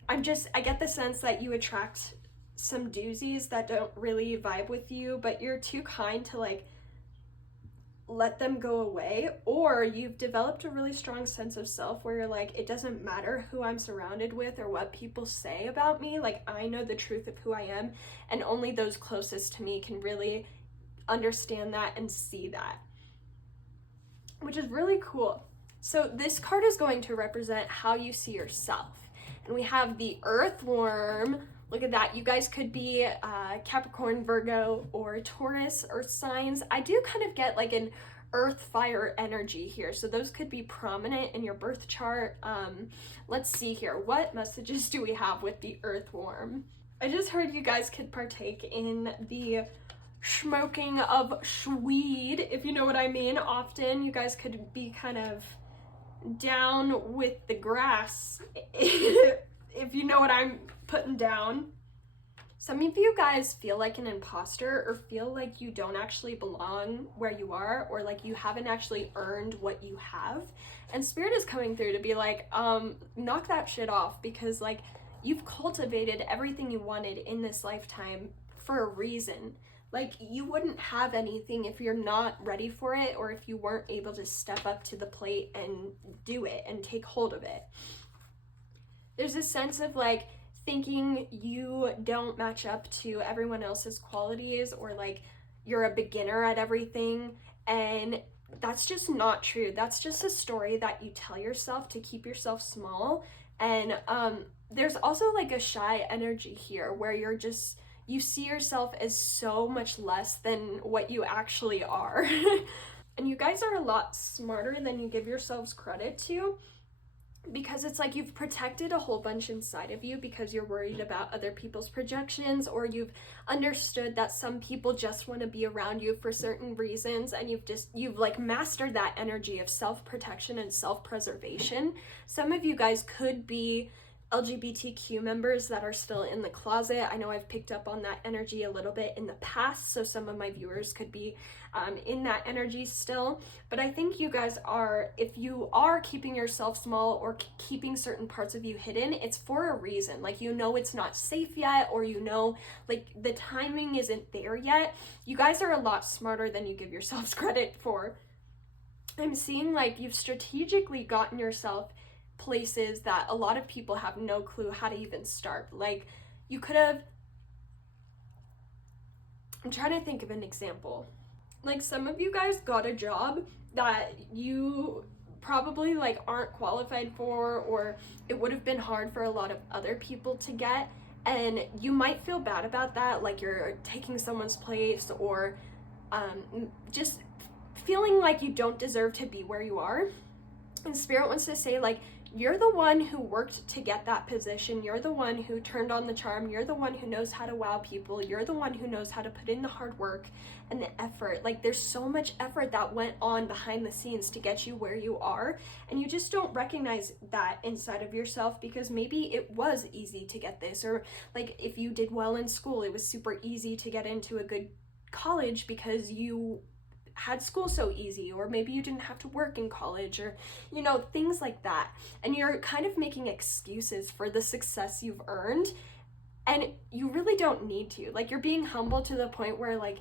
I get the sense that you attract some doozies that don't really vibe with you, but you're too kind to like let them go away, or you've developed a really strong sense of self where you're like, it doesn't matter who I'm surrounded with or what people say about me, like I know the truth of who I am, and only those closest to me can really understand that and see that, which is really cool. So this card is going to represent how you see yourself, and we have the earthworm. Look at that. You guys could be Capricorn, Virgo, or Taurus earth signs. I do kind of get like an earth fire energy here, so those could be prominent in your birth chart. Let's see here. What messages do we have with the earthworm? I just heard you guys could partake in the smoking of weed, if you know what I mean. Often you guys could be kind of down with the grass, if you know what I'm putting down. Some of you guys feel like an imposter, or feel like you don't actually belong where you are, or like you haven't actually earned what you have. And Spirit is coming through to be like, knock that shit off, because like you've cultivated everything you wanted in this lifetime for a reason. Like, you wouldn't have anything if you're not ready for it, or if you weren't able to step up to the plate and do it and take hold of it. There's a sense of like thinking you don't match up to everyone else's qualities, or like you're a beginner at everything, and that's just not true. That's just a story that you tell yourself to keep yourself small. And there's also like a shy energy here, where you see yourself as so much less than what you actually are. And you guys are a lot smarter than you give yourselves credit to, because it's like you've protected a whole bunch inside of you because you're worried about other people's projections, or you've understood that some people just want to be around you for certain reasons, and you've like mastered that energy of self-protection and self-preservation. Some of you guys could be LGBTQ members that are still in the closet. I know I've picked up on that energy a little bit in the past, so some of my viewers could be in that energy still. But I think you guys are, if you are keeping yourself small or keeping certain parts of you hidden, it's for a reason. Like, you know it's not safe yet, or you know like the timing isn't there yet. You guys are a lot smarter than you give yourselves credit for. I'm seeing like you've strategically gotten yourself places that a lot of people have no clue how to even start. Like, you could have, I'm trying to think of an example. Like, some of you guys got a job that you probably like aren't qualified for, or it would have been hard for a lot of other people to get, and you might feel bad about that, like you're taking someone's place, or just feeling like you don't deserve to be where you are. And Spirit wants to say, like, you're the one who worked to get that position. You're the one who turned on the charm. You're the one who knows how to wow people. You're the one who knows how to put in the hard work and the effort. Like, there's so much effort that went on behind the scenes to get you where you are. And you just don't recognize that inside of yourself, because maybe it was easy to get this, or like if you did well in school, it was super easy to get into a good college because you had school so easy, or maybe you didn't have to work in college, or you know, things like that. And you're kind of making excuses for the success you've earned, And you really don't need to. Like, you're being humble to the point where, like,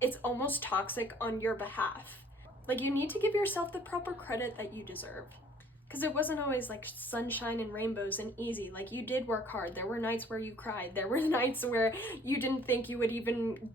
it's almost toxic on your behalf. Like, you need to give yourself the proper credit that you deserve. Because it wasn't always like sunshine and rainbows and easy. Like, you did work hard. There were nights where you cried. There were nights where you didn't think you would even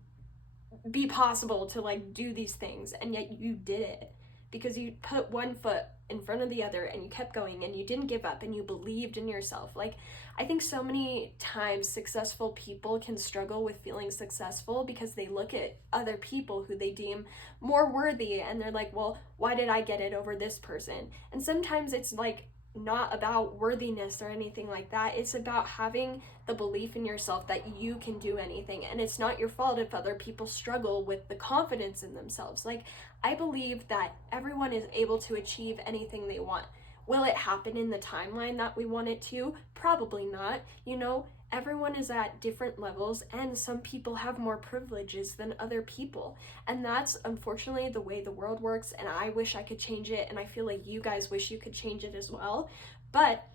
be possible to like do these things, and yet you did it because you put one foot in front of the other and you kept going and you didn't give up and you believed in yourself. Like, I think so many times successful people can struggle with feeling successful because they look at other people who they deem more worthy and they're like, well, why did I get it over this person? And sometimes it's like not about worthiness or anything like that. It's about having the belief in yourself that you can do anything, and it's not your fault if other people struggle with the confidence in themselves. Like, I believe that everyone is able to achieve anything they want. Will it happen in the timeline that we want it to? Probably not. You know, everyone is at different levels, and some people have more privileges than other people. And that's unfortunately the way the world works, and I wish I could change it, and I feel like you guys wish you could change it as well. But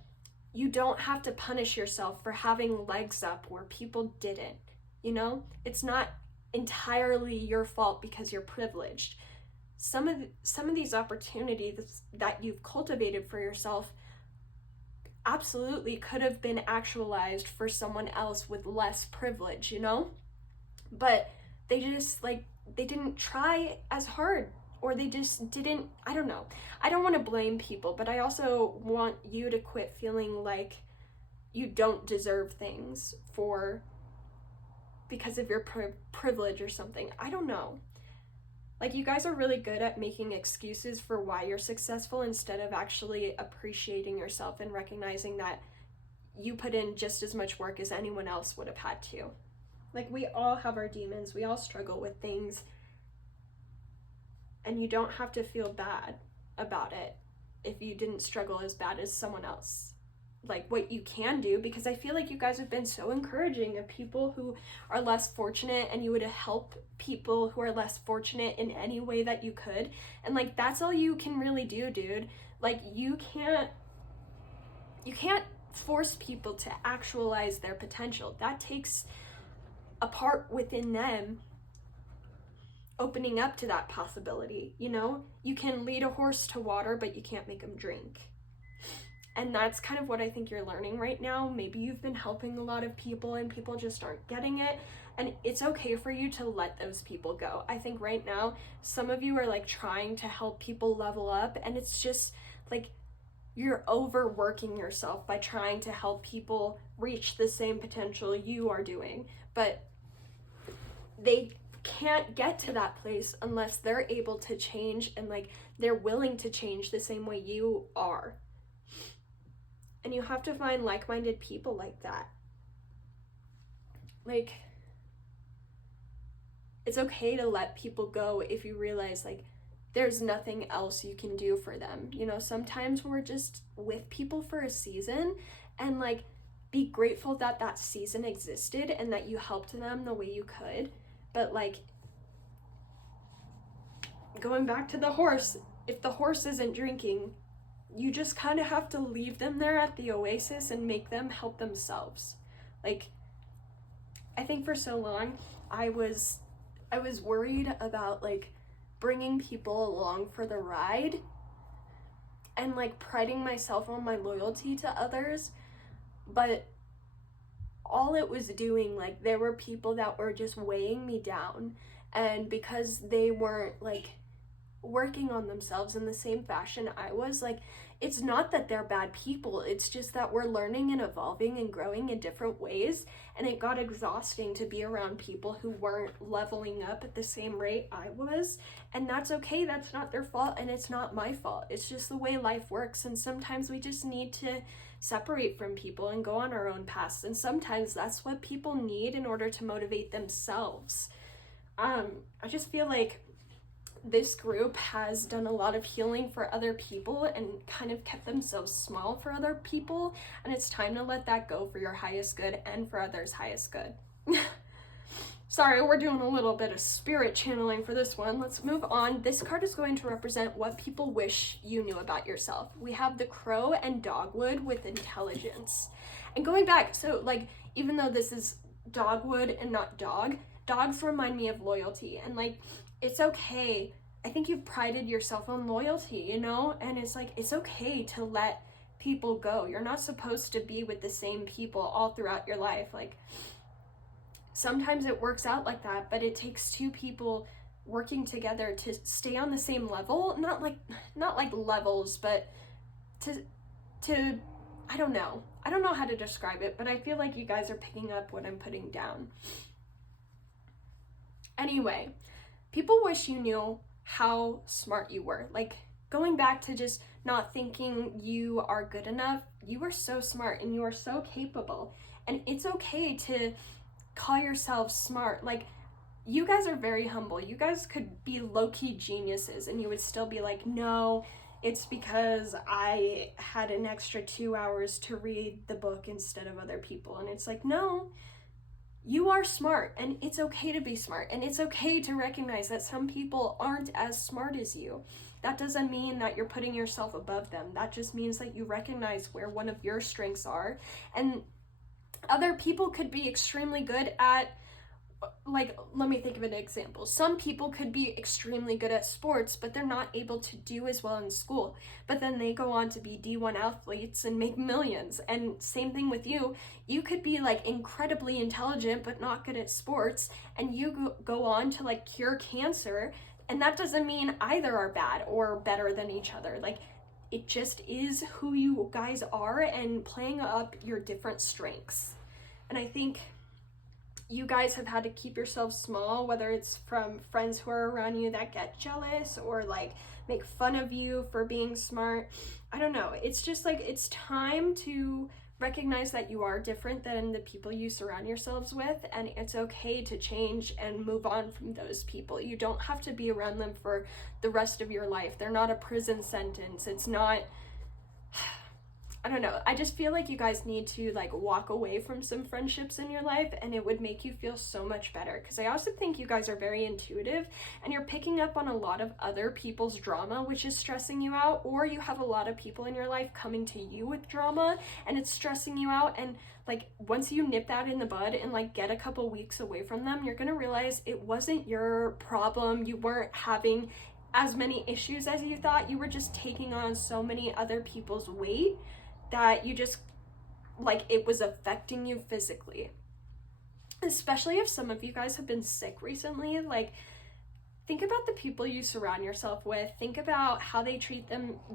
you don't have to punish yourself for having legs up where people didn't. You know, it's not entirely your fault because you're privileged. Some of these opportunities that you've cultivated for yourself absolutely could have been actualized for someone else with less privilege, you know? But they just, like, they didn't try as hard, or they just didn't, I don't know. I don't want to blame people, but I also want you to quit feeling like you don't deserve things because of your privilege or something. I don't know. Like, you guys are really good at making excuses for why you're successful instead of actually appreciating yourself and recognizing that you put in just as much work as anyone else would have had to. Like, we all have our demons. We all struggle with things. And you don't have to feel bad about it if you didn't struggle as bad as someone else. Like, what you can do, because I feel like you guys have been so encouraging of people who are less fortunate, and you would help people who are less fortunate in any way that you could. And like, that's all you can really do, dude. Like, you can't force people to actualize their potential. That takes a part within them opening up to that possibility. You know, you can lead a horse to water, but you can't make him drink. And that's kind of what I think you're learning right now. Maybe you've been helping a lot of people and people just aren't getting it. And it's okay for you to let those people go. I think right now, some of you are like trying to help people level up, and it's just like you're overworking yourself by trying to help people reach the same potential you are doing. But they can't get to that place unless they're able to change, and like they're willing to change the same way you are. And you have to find like-minded people like that. Like, it's okay to let people go if you realize like there's nothing else you can do for them. You know, sometimes we're just with people for a season, and like, be grateful that that season existed and that you helped them the way you could. But like, going back to the horse, if the horse isn't drinking, you just kind of have to leave them there at the oasis and make them help themselves. Like, I think for so long I was worried about like bringing people along for the ride and like priding myself on my loyalty to others, but all it was doing, like, there were people that were just weighing me down, and because they weren't like working on themselves in the same fashion I was, like, it's not that they're bad people, it's just that we're learning and evolving and growing in different ways, and it got exhausting to be around people who weren't leveling up at the same rate I was. And that's okay, that's not their fault, and it's not my fault. It's just the way life works, and sometimes we just need to separate from people and go on our own paths, and sometimes that's what people need in order to motivate themselves. I just feel like this group has done a lot of healing for other people and kind of kept themselves small for other people, and it's time to let that go for your highest good and for others' highest good. Sorry, we're doing a little bit of spirit channeling for this one. Let's move on. This card is going to represent what people wish you knew about yourself. We have the crow and dogwood with intelligence. And going back, so like, even though this is dogwood and not dog, dogs remind me of loyalty. And like, it's okay. I think you've prided yourself on loyalty, you know? And it's like, it's okay to let people go. You're not supposed to be with the same people all throughout your life. Like, sometimes it works out like that, but it takes two people working together to stay on the same level. Not like levels, but to I don't know how to describe it, but I feel like you guys are picking up what I'm putting down. Anyway, people wish you knew how smart you were. Like, going back to just not thinking you are good enough, you are so smart and you are so capable. And it's okay to call yourself smart. Like, you guys are very humble. You guys could be low-key geniuses and you would still be like, no, it's because I had an extra 2 hours to read the book instead of other people. And it's like, no, you are smart and it's okay to be smart. And it's okay to recognize that some people aren't as smart as you. That doesn't mean that you're putting yourself above them. That just means that you recognize where one of your strengths are. And other people could be extremely good at, like, let me think of an example. Some people could be extremely good at sports, but they're not able to do as well in school. But then they go on to be D1 athletes and make millions. And same thing with you. You could be like incredibly intelligent, but not good at sports. And you go on to like cure cancer. And that doesn't mean either are bad or better than each other. Like, it just is who you guys are and playing up your different strengths. And I think you guys have had to keep yourself small, whether it's from friends who are around you that get jealous or like make fun of you for being smart. I don't know. It's just like, it's time to recognize that you are different than the people you surround yourselves with, and it's okay to change and move on from those people. You don't have to be around them for the rest of your life. They're not a prison sentence. It's not, I don't know. I just feel like you guys need to like walk away from some friendships in your life, and it would make you feel so much better. Because I also think you guys are very intuitive and you're picking up on a lot of other people's drama, which is stressing you out, or you have a lot of people in your life coming to you with drama and it's stressing you out. And like, once you nip that in the bud and like get a couple weeks away from them, you're gonna realize it wasn't your problem. You weren't having as many issues as you thought. You were just taking on so many other people's weight that you just, like, it was affecting you physically. Especially if some of you guys have been sick recently. Like, think about the people you surround yourself with. Think about how they treat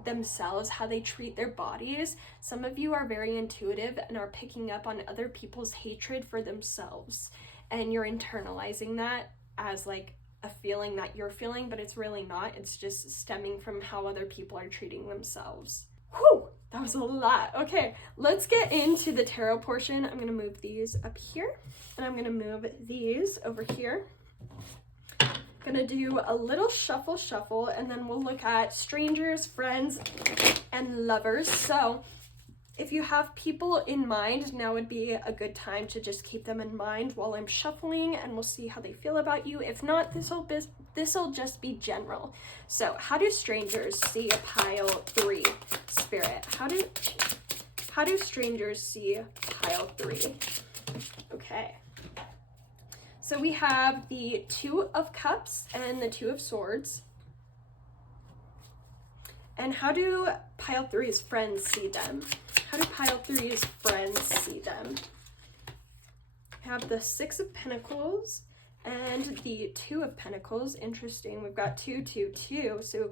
themselves, how they treat their bodies. Some of you are very intuitive and are picking up on other people's hatred for themselves, and you're internalizing that as like a feeling that you're feeling, but it's really not. It's just stemming from how other people are treating themselves. Whew, that was a lot. Okay, let's get into the tarot portion. I'm gonna move these up here, and I'm gonna move these over here. Gonna do a little shuffle, and then we'll look at strangers, friends, and lovers. So if you have people in mind, now would be a good time to just keep them in mind while I'm shuffling, and we'll see how they feel about you. If not, this'll just be general. So how do strangers see pile 3, Spirit? How do strangers see pile 3? Okay. So we have the 2 of Cups and the 2 of Swords. And how do pile 3's friends see them? How do pile 3's friends see them? We have the 6 of Pentacles and the 2 of Pentacles. Interesting. We've got 2, 2, 2. So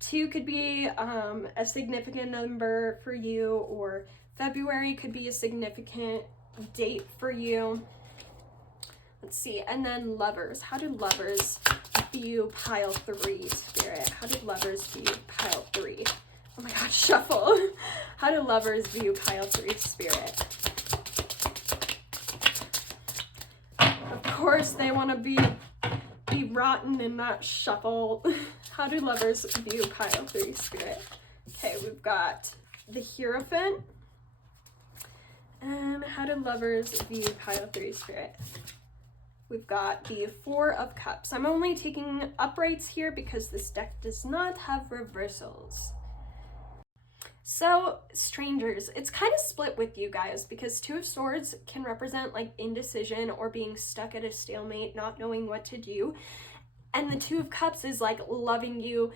2 could be a significant number for you, or February could be a significant date for you. Let's see. And then lovers. How do lovers view pile 3, Spirit? How do lovers view pile 3? Oh my God, shuffle. How do lovers view pile 3, Spirit? Of course, they want to be rotten and not shuffle. How do lovers view pile 3, Spirit? Okay, we've got the Hierophant. And how do lovers view pile 3, Spirit? we've got the Four of Cups. I'm only taking uprights here because this deck does not have reversals. So, strangers, it's kind of split with you guys because Two of Swords can represent like indecision or being stuck at a stalemate, not knowing what to do. And the Two of Cups is like loving you,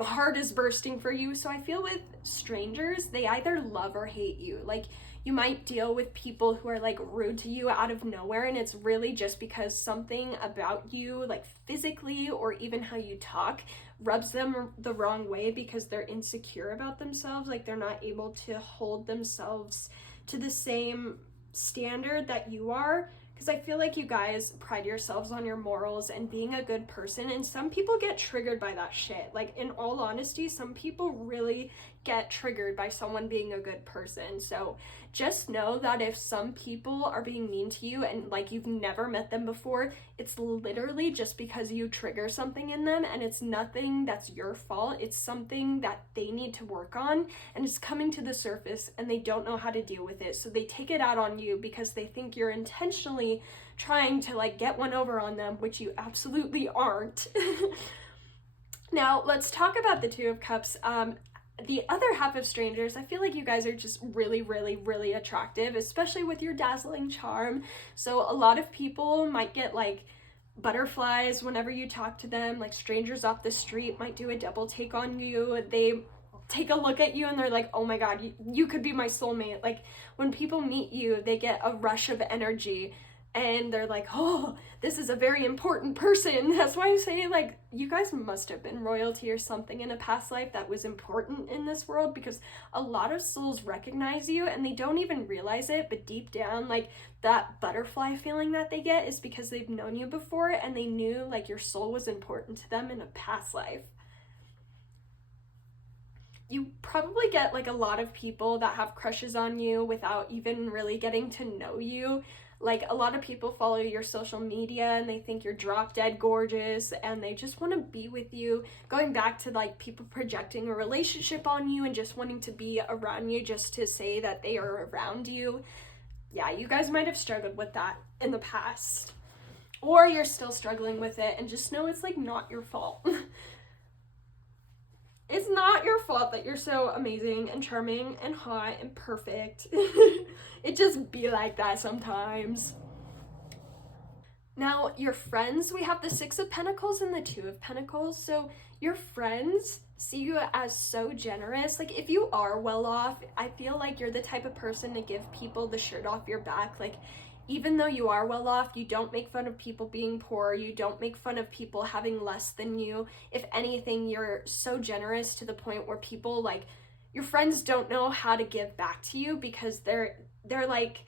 heart is bursting for you. So I feel with strangers, they either love or hate you. Like, you might deal with people who are like rude to you out of nowhere, and it's really just because something about you, like physically or even how you talk, rubs them the wrong way because they're insecure about themselves. Like, they're not able to hold themselves to the same standard that you are. Because I feel like you guys pride yourselves on your morals and being a good person, and some people get triggered by that shit. Like, in all honesty, some people really get triggered by someone being a good person. So just know that if some people are being mean to you and like you've never met them before, it's literally just because you trigger something in them, and it's nothing that's your fault. It's something that they need to work on, and it's coming to the surface and they don't know how to deal with it. So they take it out on you because they think you're intentionally trying to like get one over on them, which you absolutely aren't. Now, let's talk about the Two of Cups. The other half of strangers, I feel like you guys are just really, really, really attractive, especially with your dazzling charm. So a lot of people might get like butterflies whenever you talk to them. Like, strangers off the street might do a double take on you. They take a look at you and they're like, oh my god, you could be my soulmate. Like, when people meet you, they get a rush of energy and they're like, oh, this is a very important person. That's why I say, like, you guys must have been royalty or something in a past life that was important in this world, because a lot of souls recognize you and they don't even realize it, but deep down, like, that butterfly feeling that they get is because they've known you before and they knew like your soul was important to them in a past life. You probably get like a lot of people that have crushes on you without even really getting to know you. Like, a lot of people follow your social media and they think you're drop dead gorgeous and they just want to be with you. Going back to like people projecting a relationship on you and just wanting to be around you just to say that they are around you. Yeah, you guys might have struggled with that in the past. Or you're still struggling with it, and just know it's like not your fault. It's not your fault that you're so amazing and charming and hot and perfect. It just be like that sometimes. Now, your friends, we have the Six of Pentacles and the Two of Pentacles. So your friends see you as so generous. Like, if you are well off, I feel like you're the type of person to give people the shirt off your back. Like, even though you are well off, you don't make fun of people being poor. You don't make fun of people having less than you. If anything, you're so generous to the point where people, like, your friends don't know how to give back to you because they're like,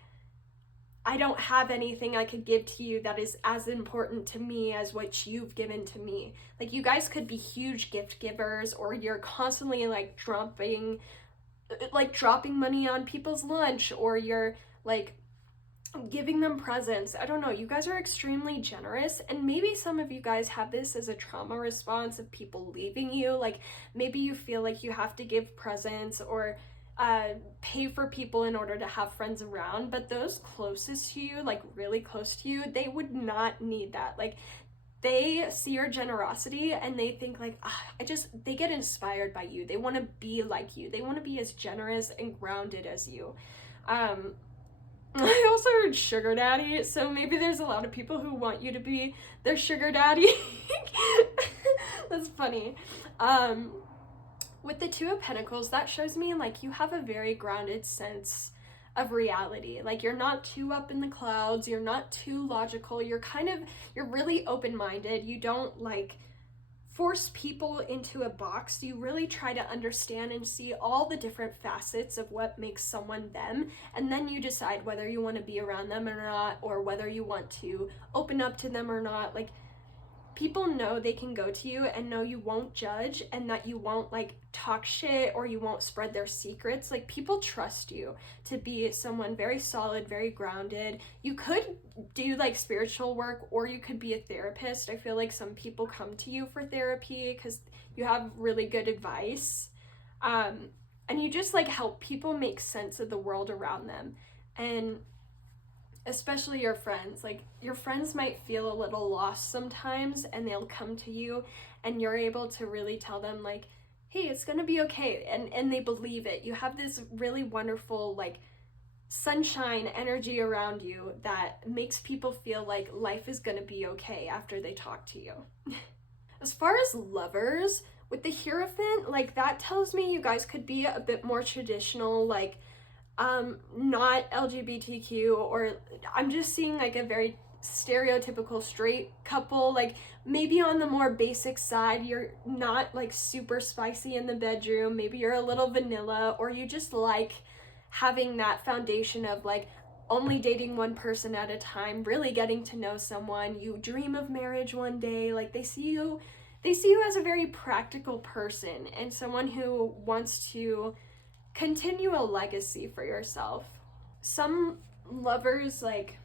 I don't have anything I could give to you that is as important to me as what you've given to me. Like, you guys could be huge gift givers, or you're constantly like dropping money on people's lunch, or you're like giving them presents. I don't know, you guys are extremely generous, and maybe some of you guys have this as a trauma response of people leaving you. Like, maybe you feel like you have to give presents or pay for people in order to have friends around, but those closest to you, like really close to you, they would not need that. Like, they see your generosity and they think like, they get inspired by you. They want to be like you. They want to be as generous and grounded as you. I also heard sugar daddy, so maybe there's a lot of people who want you to be their sugar daddy. That's funny. With the Two of Pentacles, that shows me like you have a very grounded sense of reality. Like, you're not too up in the clouds, you're not too logical, you're really open-minded. You don't like force people into a box. You really try to understand and see all the different facets of what makes someone them, and then you decide whether you want to be around them or not, or whether you want to open up to them or not. Like, people know they can go to you and know you won't judge, and that you won't like talk shit or you won't spread their secrets. Like, people trust you to be someone very solid, very grounded. You could do like spiritual work, or you could be a therapist. I feel like some people come to you for therapy because you have really good advice. And you just like help people make sense of the world around them. And especially your friends. Like, your friends might feel a little lost sometimes, and they'll come to you and you're able to really tell them like, hey, it's gonna be okay, and they believe it. You have this really wonderful like sunshine energy around you that makes people feel like life is gonna be okay after they talk to you. As far as lovers, with the Hierophant, like, that tells me you guys could be a bit more traditional, like, not LGBTQ, or I'm just seeing like a very stereotypical straight couple, like maybe on the more basic side. You're not like super spicy in the bedroom, maybe you're a little vanilla, or you just like having that foundation of like only dating one person at a time, really getting to know someone. You dream of marriage one day. Like, they see you as a very practical person and someone who wants to continue a legacy for yourself. Some lovers, like,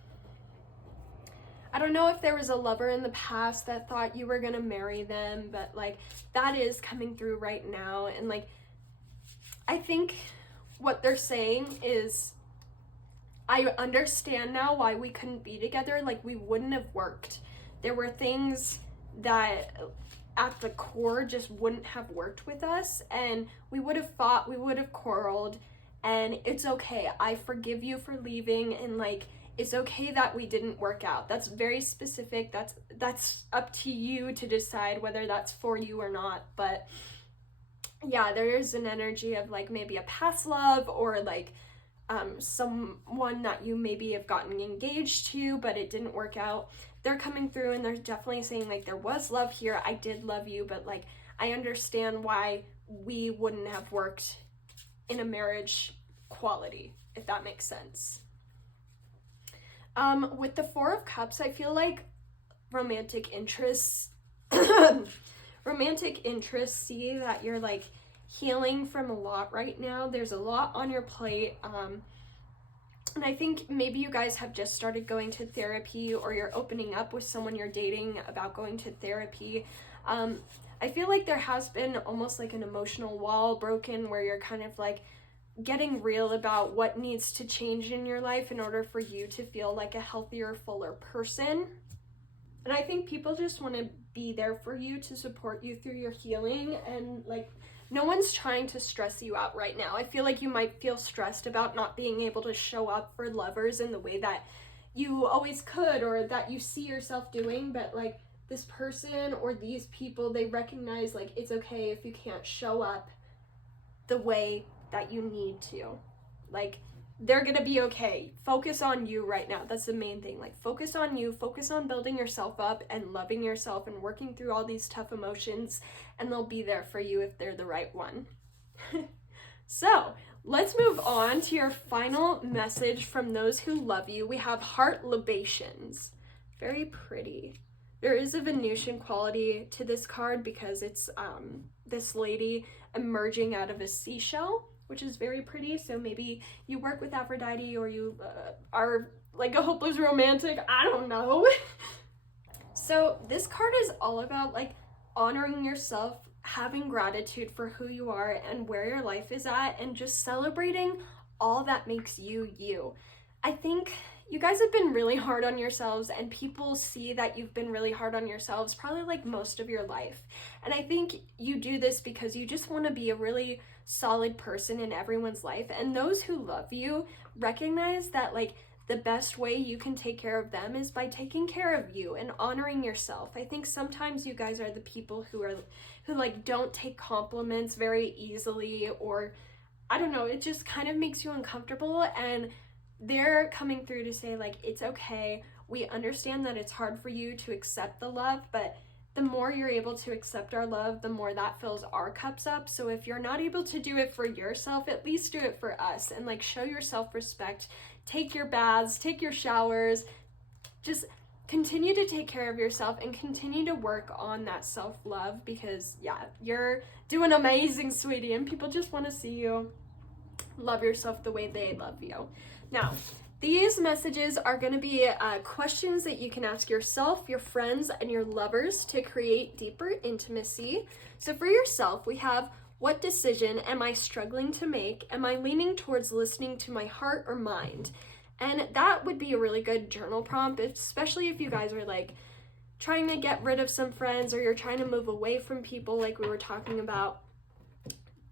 I don't know if there was a lover in the past that thought you were gonna marry them, but like, that is coming through right now. And like, I think what they're saying is, I understand now why we couldn't be together. Like, we wouldn't have worked. There were things that at the core just wouldn't have worked with us, and we would have fought, we would have quarreled, and it's okay. I forgive you for leaving, and like, it's okay that we didn't work out. That's very specific. That's up to you to decide whether that's for you or not. But yeah, there is an energy of like maybe a past love, or like someone that you maybe have gotten engaged to but it didn't work out. They're coming through and they're definitely saying like, there was love here, I did love you, but like, I understand why we wouldn't have worked in a marriage quality, if that makes sense. With the Four of Cups, I feel like romantic interests see that you're like healing from a lot right now. There's a lot on your plate, and I think maybe you guys have just started going to therapy, or you're opening up with someone you're dating about going to therapy. I feel like there has been almost like an emotional wall broken, where you're kind of like getting real about what needs to change in your life in order for you to feel like a healthier, fuller person. And I think people just want to be there for you, to support you through your healing, and like, no one's trying to stress you out right now. I feel like you might feel stressed about not being able to show up for lovers in the way that you always could, or that you see yourself doing, but like, this person or these people, they recognize like, it's okay if you can't show up the way that you need to. Like, they're gonna be okay. Focus on you right now. That's the main thing. Like, focus on you, focus on building yourself up and loving yourself and working through all these tough emotions, and they'll be there for you if they're the right one. So let's move on to your final message from those who love you. We have heart libations. Very pretty. There is a Venusian quality to this card, because it's this lady emerging out of a seashell, which is very pretty. So maybe you work with Aphrodite, or you are like a hopeless romantic, I don't know. So this card is all about like honoring yourself, having gratitude for who you are and where your life is at, and just celebrating all that makes you you. I think you guys have been really hard on yourselves, and people see that you've been really hard on yourselves probably like most of your life. And I think you do this because you just want to be a really solid person in everyone's life, and those who love you recognize that like, the best way you can take care of them is by taking care of you and honoring yourself. I think sometimes you guys are the people who like don't take compliments very easily, or I don't know, it just kind of makes you uncomfortable, and they're coming through to say like, it's okay. We understand that it's hard for you to accept the love, but the more you're able to accept our love, the more that fills our cups up. So if you're not able to do it for yourself, at least do it for us, and like, show your self-respect. Take your baths, take your showers, just continue to take care of yourself and continue to work on that self-love, because yeah, you're doing amazing, sweetie, and people just want to see you love yourself the way they love you. Now, these messages are going to be questions that you can ask yourself, your friends, and your lovers to create deeper intimacy. So for yourself, we have, what decision am I struggling to make? Am I leaning towards listening to my heart or mind? And that would be a really good journal prompt, especially if you guys are like trying to get rid of some friends or you're trying to move away from people like we were talking about.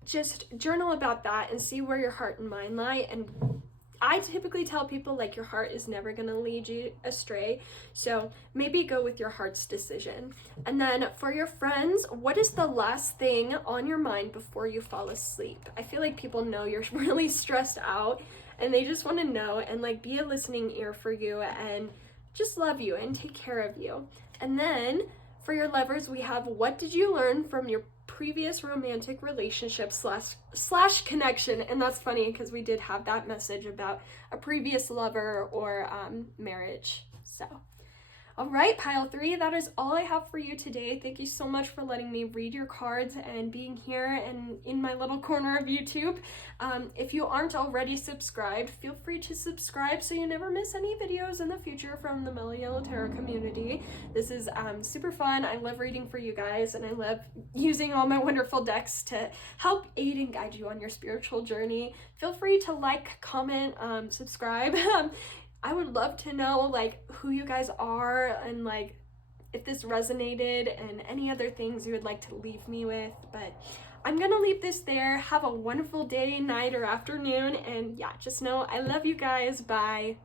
Just journal about that and see where your heart and mind lie. And I typically tell people like your heart is never going to lead you astray, so maybe go with your heart's decision. And then for your friends, what is the last thing on your mind before you fall asleep? I feel like people know you're really stressed out and they just want to know and like be a listening ear for you and just love you and take care of you. And then for your lovers, we have, what did you learn from your previous romantic relationship slash connection? And that's funny because we did have that message about a previous lover or marriage. So all right, pile 3, that is all I have for you today. Thank you so much for letting me read your cards and being here and in my little corner of YouTube. If you aren't already subscribed, feel free to subscribe so you never miss any videos in the future from the Mellow Yellow Tarot community. This is super fun. I love reading for you guys, and I love using all my wonderful decks to help aid and guide you on your spiritual journey. Feel free to like, comment, subscribe. I would love to know like who you guys are and like if this resonated and any other things you would like to leave me with. But I'm gonna leave this there. Have a wonderful day, night, or afternoon, and yeah, just know I love you guys. Bye.